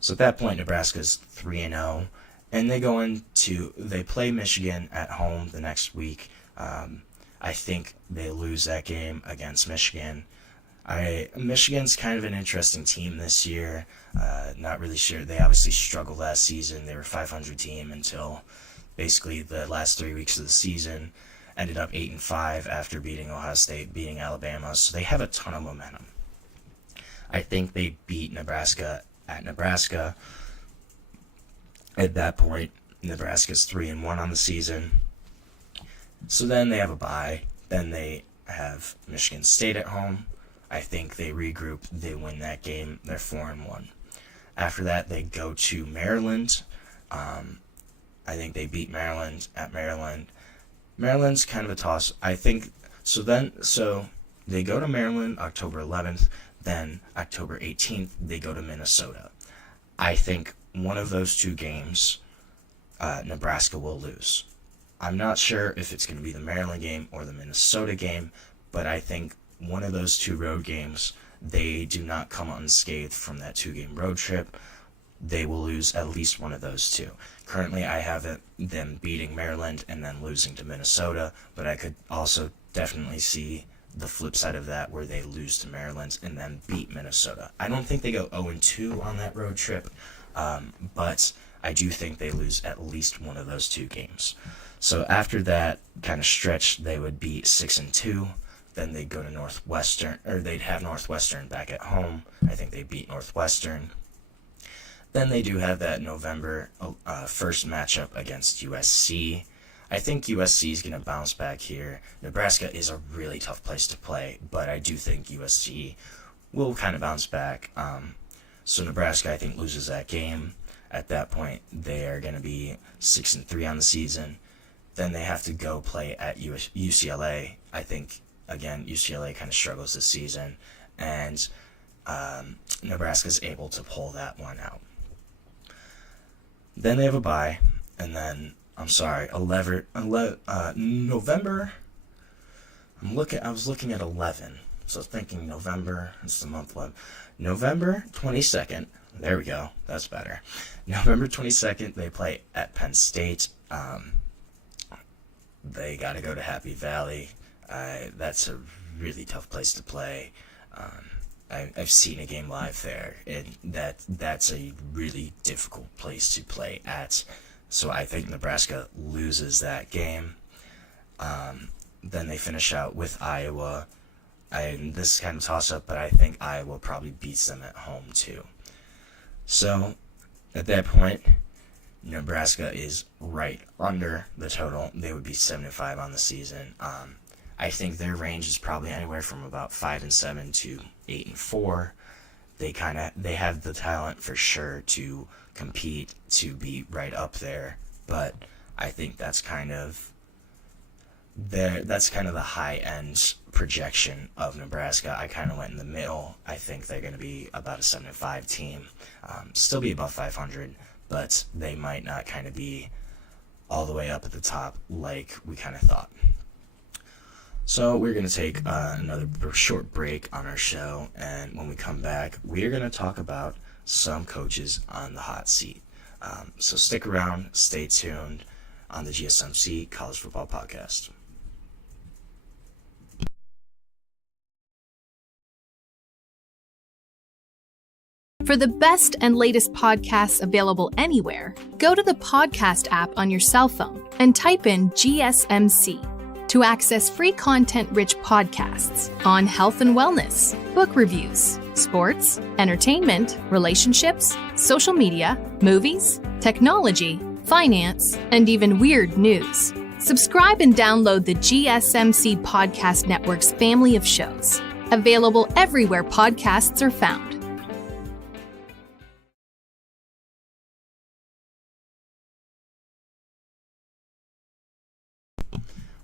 So at that point, Nebraska's 3-0, and they play Michigan at home the next week. I think they lose that game against Michigan. Michigan's kind of an interesting team this year. Not really sure. They obviously struggled last season. They were a 500 team until basically the last 3 weeks of the season. Ended up 8-5 after beating Ohio State, beating Alabama. So they have a ton of momentum. I think they beat Nebraska at Nebraska. At that point, Nebraska's 3-1 on the season. So then they have a bye. Then they have Michigan State at home. I think they regroup. They win that game. They're 4-1. After that, they go to Maryland. I think they beat Maryland at Maryland. Maryland's kind of a toss. I think so. So they go to Maryland October 11th. Then October 18th, they go to Minnesota. I think one of those two games, Nebraska will lose. I'm not sure if it's going to be the Maryland game or the Minnesota game, but I think one of those two road games, they do not come unscathed from that 2-game road trip. They will lose at least one of those two. Currently, I have them beating Maryland and then losing to Minnesota, but I could also definitely see the flip side of that where they lose to Maryland and then beat Minnesota. I don't think they go 0-2 on that road trip, but I do think they lose at least one of those two games. So after that kind of stretch, they would be 6-2. Then they'd go to Northwestern, or they'd have Northwestern back at home. I think they beat Northwestern. Then they do have that November 1st matchup against USC. I think USC is going to bounce back here. Nebraska is a really tough place to play, but I do think USC will kind of bounce back. So Nebraska, I think, loses that game. At that point, they are going to be 6-3 on the season. Then they have to go play at UCLA. I think, again, UCLA kind of struggles this season, and Nebraska's able to pull that one out. Then they have a bye, and then, November, I was looking at 11, so thinking November, it's the month 11. November 22nd, there we go, that's better. November 22nd, they play at Penn State. They got to go to Happy Valley. That's a really tough place to play. I've seen a game live there, and that's a really difficult place to play at. So I think Nebraska loses that game. Then they finish out with Iowa. This is kind of a toss-up, but I think Iowa probably beats them at home too. So at that point, Nebraska is right under the total. They would be 7-5 on the season. I think their range is probably anywhere from about 5-7 to 8-4. They have the talent for sure to compete, to be right up there, but I think that's kind of the high end projection of Nebraska. I kind of went in the middle. I think they're going to be about a 7-5 team, still be above 500, but they might not kind of be all the way up at the top like we kind of thought. So we're going to take another short break on our show, and when we come back, we're going to talk about some coaches on the hot seat. So stick around, stay tuned on the GSMC College Football Podcast. For the best and latest podcasts available anywhere, go to the podcast app on your cell phone and type in GSMC to access free content-rich podcasts on health and wellness, book reviews, sports, entertainment, relationships, social media, movies, technology, finance, and even weird news. Subscribe and download the GSMC Podcast Network's family of shows, available everywhere podcasts are found.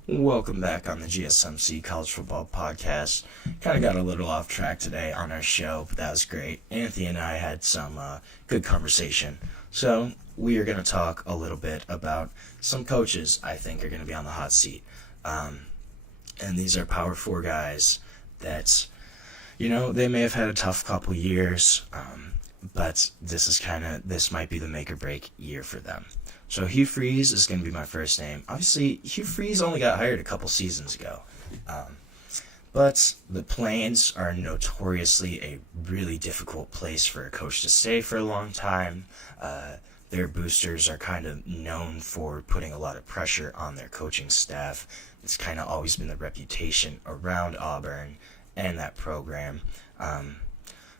Welcome back on the GSMC College Football Podcast. Kind of got a little off track today on our show, but that was great. Anthony and I had some good conversation. So we are going to talk a little bit about some coaches I think are going to be on the hot seat. And these are Power 4 guys that, they may have had a tough couple years, but this might be the make or break year for them. So Hugh Freeze is going to be my first name. Obviously, Hugh Freeze only got hired a couple seasons ago. But the Plains are notoriously a really difficult place for a coach to stay for a long time. Their boosters are kind of known for putting a lot of pressure on their coaching staff. It's kind of always been the reputation around Auburn and that program.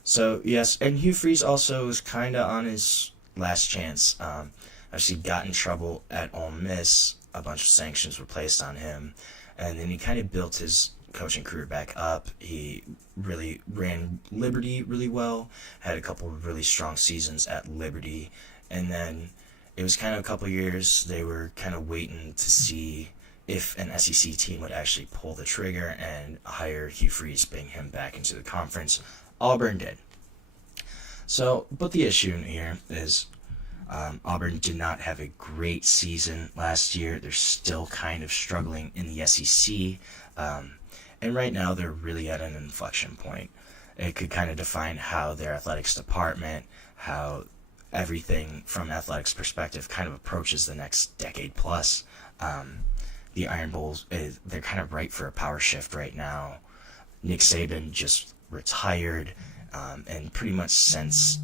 So, yes, and Hugh Freeze also is kind of on his last chance. Actually got in trouble at Ole Miss. A bunch of sanctions were placed on him, and then he kind of built his coaching career back up. He really ran Liberty really well, had a couple of really strong seasons at Liberty, and then it was kind of a couple of years they were kind of waiting to see if an SEC team would actually pull the trigger and hire Hugh Freeze, bring him back into the conference. Auburn did. So, but the issue here is Auburn did not have a great season last year. They're still kind of struggling in the SEC. And right now they're really at an inflection point. It could kind of define how their athletics department, how everything from an athletics perspective kind of approaches the next decade plus. The Iron Bulls, they're kind of ripe for a power shift right now. Nick Saban just retired. And pretty much since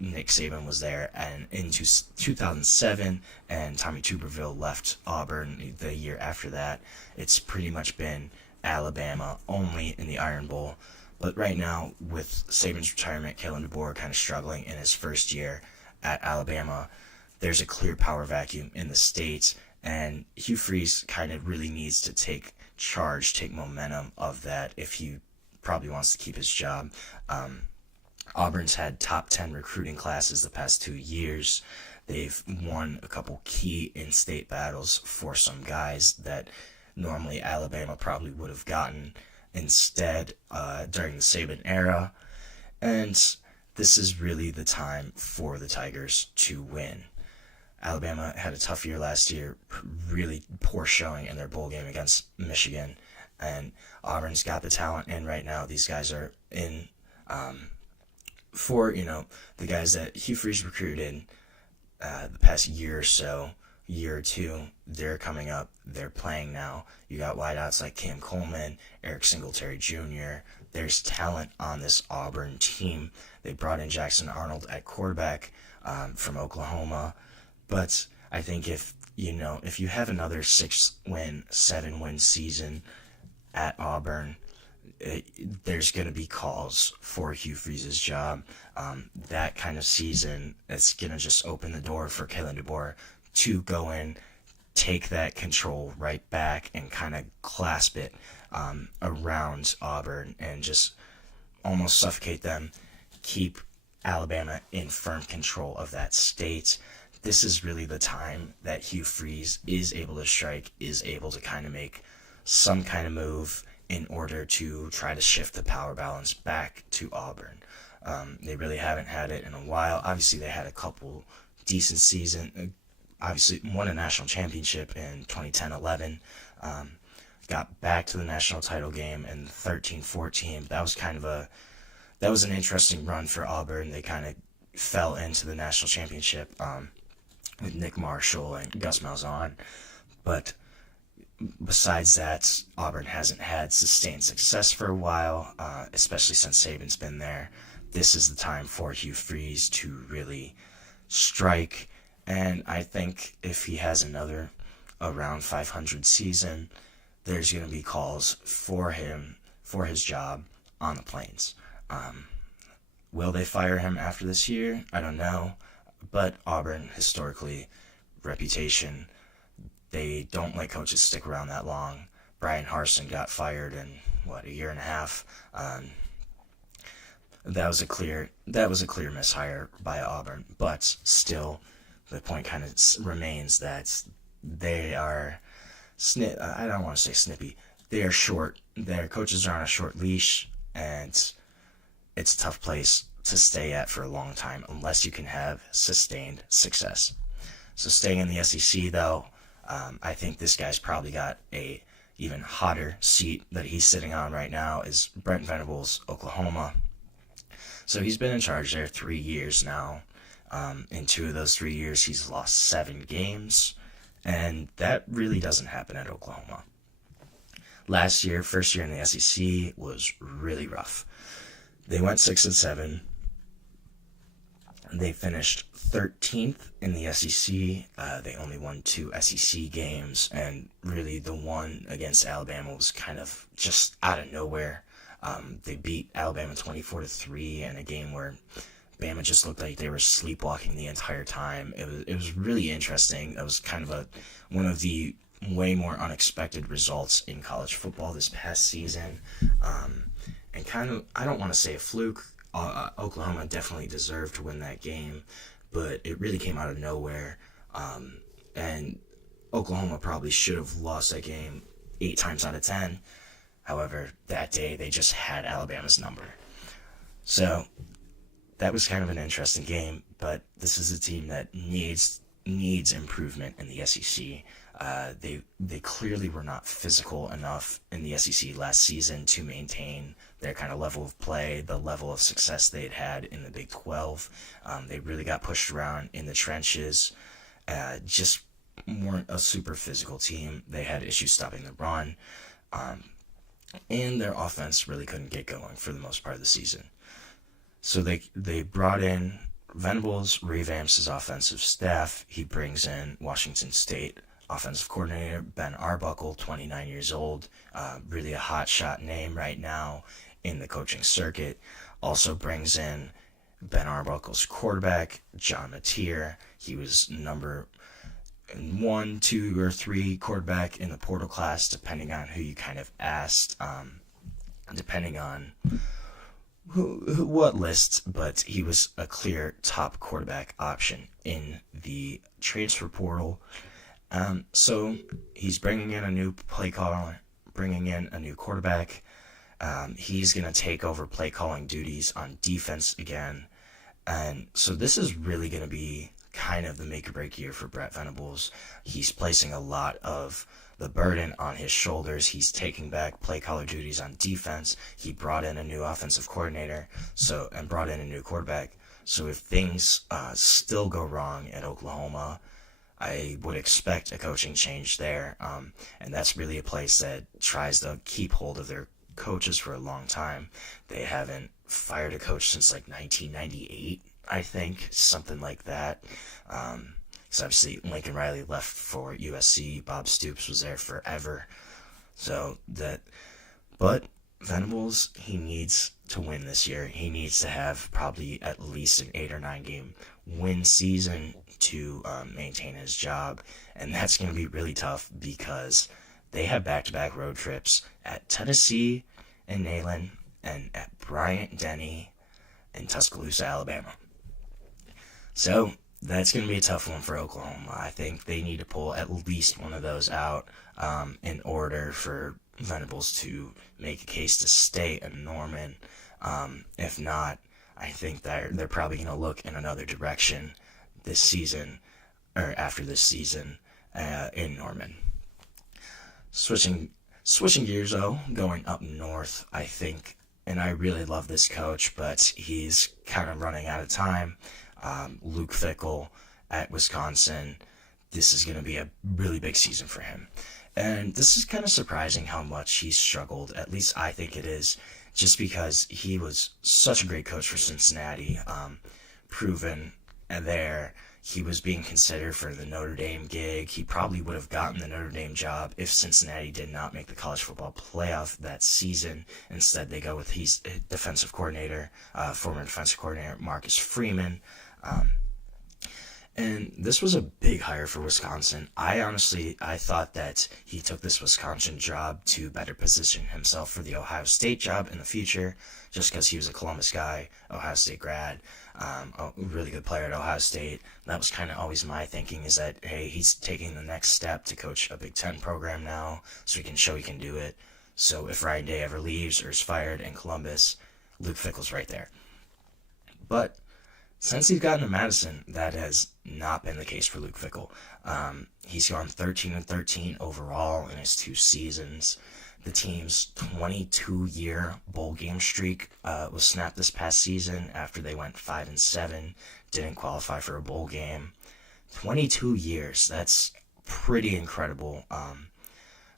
Nick Saban was there and into 2007 and Tommy Tuberville left Auburn the year after that, it's pretty much been Alabama only in the Iron Bowl. But right now, with Saban's retirement, Kalen DeBoer kind of struggling in his first year at Alabama, there's a clear power vacuum in the state, And Hugh Freeze kind of really needs to take charge, take momentum of that if he probably wants to keep his job. Auburn's had top 10 recruiting classes the past 2 years. They've won a couple key in-state battles for some guys that normally Alabama probably would have gotten instead during the Saban era. And this is really the time for the Tigers to win. Alabama had a tough year last year, really poor showing in their bowl game against Michigan. And Auburn's got the talent in right now. These guys are in for, the guys that Hugh Freeze recruited the past year or two, they're coming up, they're playing now. You got wideouts like Cam Coleman, Eric Singletary Jr. There's talent on this Auburn team. They brought in Jackson Arnold at quarterback from Oklahoma. But I think if you have another 6-win, 7-win season at Auburn, there's going to be calls for Hugh Freeze's job. That kind of season, it's going to just open the door for Kalen DeBoer to go in, take that control right back, and kind of clasp it around Auburn and just almost suffocate them, keep Alabama in firm control of that state. This is really the time that Hugh Freeze is able to strike, is able to kind of make some kind of move in order to try to shift the power balance back to Auburn. They really haven't had it in a while. Obviously, they had a couple decent seasons. Obviously, won a national championship in 2010-11. Got back to the national title game in 13-14. That was an interesting run for Auburn. They kind of fell into the national championship with Nick Marshall and Gus Malzahn. But besides that, Auburn hasn't had sustained success for a while, especially since Saban's been there. This is the time for Hugh Freeze to really strike, and I think if he has another around 500 season, there's going to be calls for him, for his job on the Plains. Will they fire him after this year? I don't know, but Auburn, historically, reputation, they don't let coaches stick around that long. Brian Harsin got fired in, a year and a half. That was a clear mishire by Auburn, but still, the point kind of remains that they are, I don't want to say snippy, they are short. Their coaches are on a short leash, and it's a tough place to stay at for a long time unless you can have sustained success. So staying in the SEC, though, I think this guy's probably got a even hotter seat that he's sitting on right now is Brent Venables, Oklahoma. So he's been in charge there 3 years now. In 2 of those 3 years, he's lost 7 games, and that really doesn't happen at Oklahoma. Last year, first year in the SEC, was really rough. They went 6-7. They finished 13th in the SEC. They only won 2 SEC games, and really the one against Alabama was kind of just out of nowhere. They beat Alabama 24-3 in a game where Bama just looked like they were sleepwalking the entire time. It was really interesting. It was kind of one of the way more unexpected results in college football this past season. And kind of, I don't want to say a fluke. Oklahoma definitely deserved to win that game, but it really came out of nowhere. And Oklahoma probably should have lost that game 8 times out of 10. However, that day they just had Alabama's number. So that was kind of an interesting game, but this is a team that needs improvement in the SEC. They clearly were not physical enough in the SEC last season to maintain their kind of level of play, the level of success they had in the Big 12. They really got pushed around in the trenches, just weren't a super physical team. They had issues stopping the run, and their offense really couldn't get going for the most part of the season. So they brought in Venables, revamps his offensive staff. He brings in Washington State offensive coordinator Ben Arbuckle, 29 years old, really a hotshot name right now in the coaching circuit. Also brings in Ben Arbuckle's quarterback, John Mateer. He was 1, 2, or 3 quarterback in the portal class, depending on who you kind of asked, depending on what list, but he was a clear top quarterback option in the transfer portal. So he's bringing in a new play caller, bringing in a new quarterback. He's going to take over play calling duties on defense again. And so this is really going to be kind of the make or break year for Brent Venables. He's placing a lot of the burden on his shoulders. He's taking back play caller duties on defense. He brought in a new offensive coordinator, and brought in a new quarterback. So if things still go wrong at Oklahoma, I would expect a coaching change there. And that's really a place that tries to keep hold of their coaches for a long time. They haven't fired a coach since like 1998, I think, something like that. So obviously Lincoln Riley left for USC. Bob Stoops was there forever. But Venables, he needs to win this year. He needs to have probably at least an 8 or 9 game win season to maintain his job. And that's going to be really tough because they have back-to-back road trips at Tennessee and Neyland and at Bryant-Denny in Tuscaloosa, Alabama. So that's going to be a tough one for Oklahoma. I think they need to pull at least one of those out in order for Venables to make a case to stay at Norman. If not, I think they're probably going to look in another direction this season, or after this season, in Norman. Switching gears, though, going up north, I think, and I really love this coach, but he's kind of running out of time. Luke Fickell at Wisconsin, this is going to be a really big season for him. And this is kind of surprising how much he's struggled, at least I think it is, just because he was such a great coach for Cincinnati, proven there. He was being considered for the Notre Dame gig. He probably would have gotten the Notre Dame job if Cincinnati did not make the college football playoff that season. Instead, they go with his defensive coordinator, former defensive coordinator Marcus Freeman. And this was a big hire for Wisconsin. I thought that he took this Wisconsin job to better position himself for the Ohio State job in the future, just because he was a Columbus guy, Ohio State grad, a really good player at Ohio State. That was kind of always my thinking, is that, hey, he's taking the next step to coach a Big Ten program now, so he can show he can do it. So if Ryan Day ever leaves or is fired in Columbus, Luke Fickell's right there. But since he's gotten to Madison, that has not been the case for Luke Fickell. He's gone 13-13 overall in his 2 seasons. The team's 22-year bowl game streak was snapped this past season after they went 5-7, didn't qualify for a bowl game. 22 years, that's pretty incredible.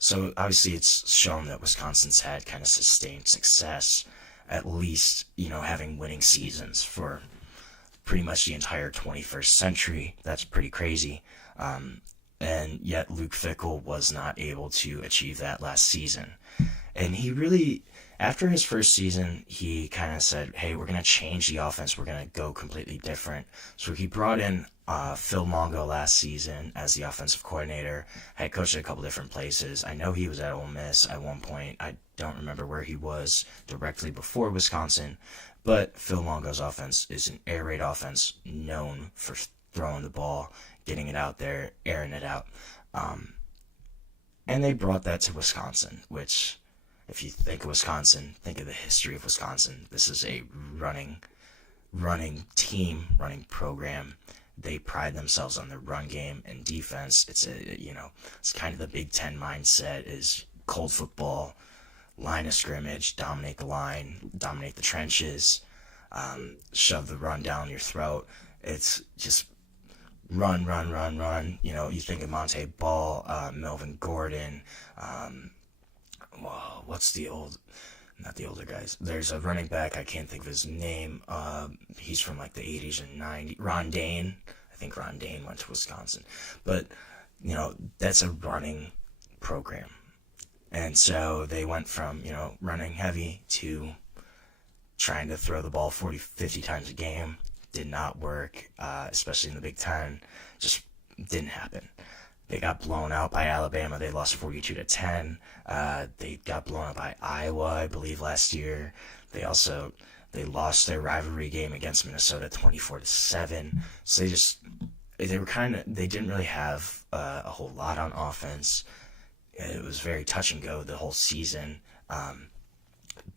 So obviously it's shown that Wisconsin's had kind of sustained success, at least, having winning seasons for pretty much the entire 21st century. That's pretty crazy. And yet Luke Fickell was not able to achieve that last season. And he really, after his first season, he kind of said, hey, we're going to change the offense. We're going to go completely different. So he brought in Phil Longo last season as the offensive coordinator. Had coached at a couple different places. I know he was at Ole Miss at one point. I don't remember where he was directly before Wisconsin. But Phil Longo's offense is an air raid offense known for throwing the ball, getting it out there, airing it out. And they brought that to Wisconsin, which, if you think of Wisconsin, think of the history of Wisconsin. This is a running team, running program. They pride themselves on their run game and defense. It's kind of the Big Ten mindset, is cold football, line of scrimmage, dominate the line, dominate the trenches, shove the run down your throat. It's just run. You think of Monte Ball, Melvin Gordon, not the older guys. There's a running back, I can't think of his name. He's from like the 80s and 90s. Ron Dane. I think Ron Dane went to Wisconsin. But, that's a running program. And so they went from, running heavy to trying to throw the ball 40, 50 times a game. Did not work, especially in the Big Ten. Just didn't happen. They got blown out by Alabama. They lost 42-10. They got blown out by Iowa, I believe, last year. They lost their rivalry game against Minnesota 24-7. So they didn't really have a whole lot on offense. It was very touch and go the whole season.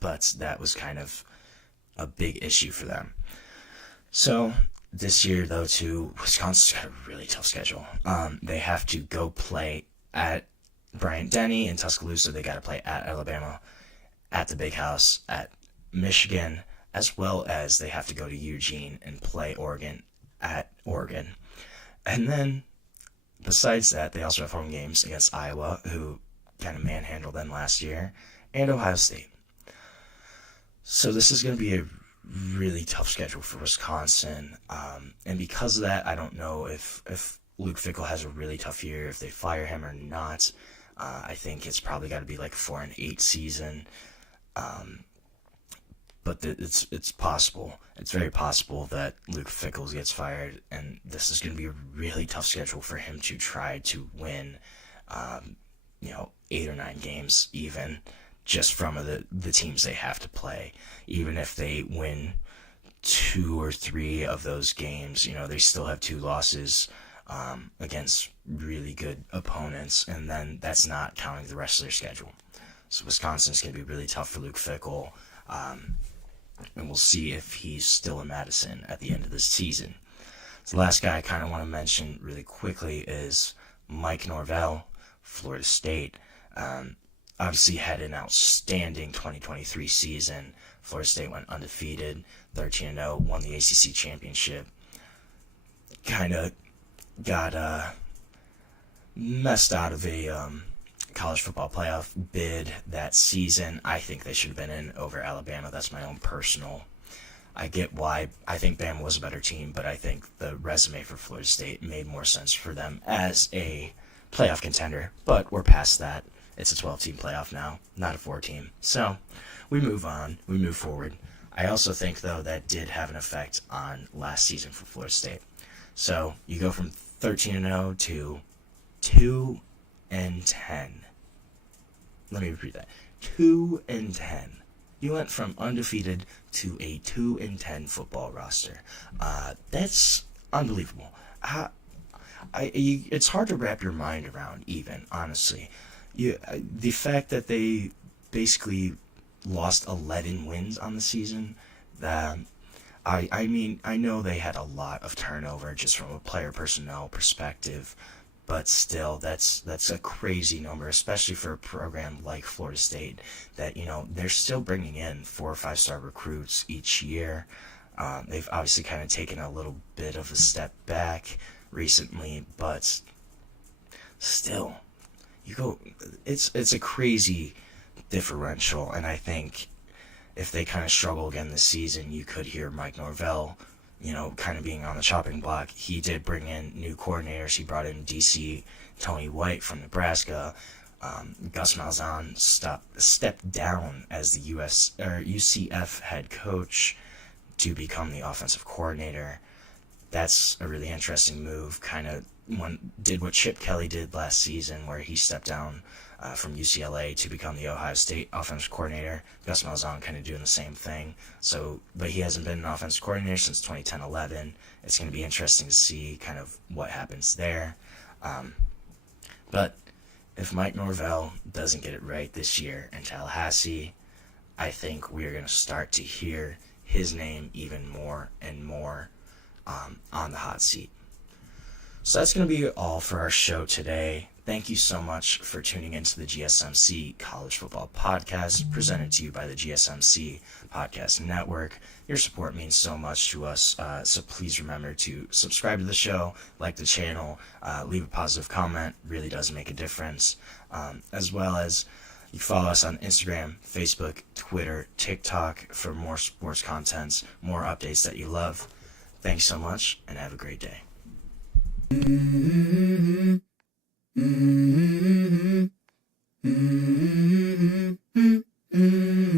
But that was kind of a big issue for them. So this year, though, too, Wisconsin's got a really tough schedule. They have to go play at Bryant-Denny in Tuscaloosa. They got to play at Alabama, at the Big House, at Michigan, as well as they have to go to Eugene and play Oregon at Oregon. And then, besides that, they also have home games against Iowa, who kind of manhandled them last year, and Ohio State. So this is going to be a really tough schedule for Wisconsin, and because of that, I don't know if Luke Fickell has a really tough year, if they fire him or not. I think it's probably got to be like a 4-8 season, but it's possible. It's very possible that Luke Fickell gets fired, and this is going to be a really tough schedule for him to try to win, 8 or 9 games even, just from the teams they have to play. Even if they win 2 or 3 of those games, they still have 2 losses against really good opponents, and then that's not counting the rest of their schedule. So Wisconsin's going to be really tough for Luke Fickell, and we'll see if he's still in Madison at the end of this season. So the last guy I kind of want to mention really quickly is Mike Norvell, Florida State. Obviously had an outstanding 2023 season. Florida State went undefeated, 13-0, won the ACC championship. Kind of got messed out of a college football playoff bid that season. I think they should have been in over Alabama. That's my own personal. I get why. I think Bama was a better team, but I think the resume for Florida State made more sense for them as a playoff contender. But we're past that. It's a 12-team playoff now, not a 4-team. So we move on. We move forward. I also think, though, that did have an effect on last season for Florida State. So you go from 13-0 to 2-10. Let me repeat that. 2-10. You went from undefeated to a 2-10 football roster. That's unbelievable. It's hard to wrap your mind around, even, honestly. The fact that they basically lost 11 wins on the season, I mean, I know they had a lot of turnover just from a player personnel perspective, but still, that's a crazy number, especially for a program like Florida State that, they're still bringing in 4 or 5-star recruits each year. They've obviously kind of taken a little bit of a step back recently, but still, it's a crazy differential, and I think if they kind of struggle again this season, you could hear Mike Norvell, kind of being on the chopping block. He did bring in new coordinators. He brought in DC Tony White from Nebraska. Gus Malzahn stepped down as the UCF head coach to become the offensive coordinator. That's a really interesting move. Kind of did what Chip Kelly did last season, where he stepped down from UCLA to become the Ohio State offensive coordinator. Gus Malzahn kind of doing the same thing. But he hasn't been an offensive coordinator since 2010-11. It's going to be interesting to see kind of what happens there. But if Mike Norvell doesn't get it right this year in Tallahassee, I think we are going to start to hear his name even more and more on the hot seat. So that's going to be all for our show today. Thank you so much for tuning into the GSMC College Football Podcast, presented to you by the GSMC Podcast Network. Your support means so much to us, so please remember to subscribe to the show, like the channel, leave a positive comment. Really does make a difference. As well as you can follow us on Instagram, Facebook, Twitter, TikTok for more sports contents, more updates that you love. Thanks so much, and have a great day.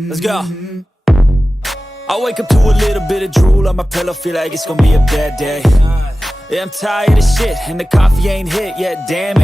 Let's go. I wake up to a little bit of drool on my pillow, feel like it's gonna be a bad day. Yeah, I'm tired of shit, and the coffee ain't hit yet, damn it.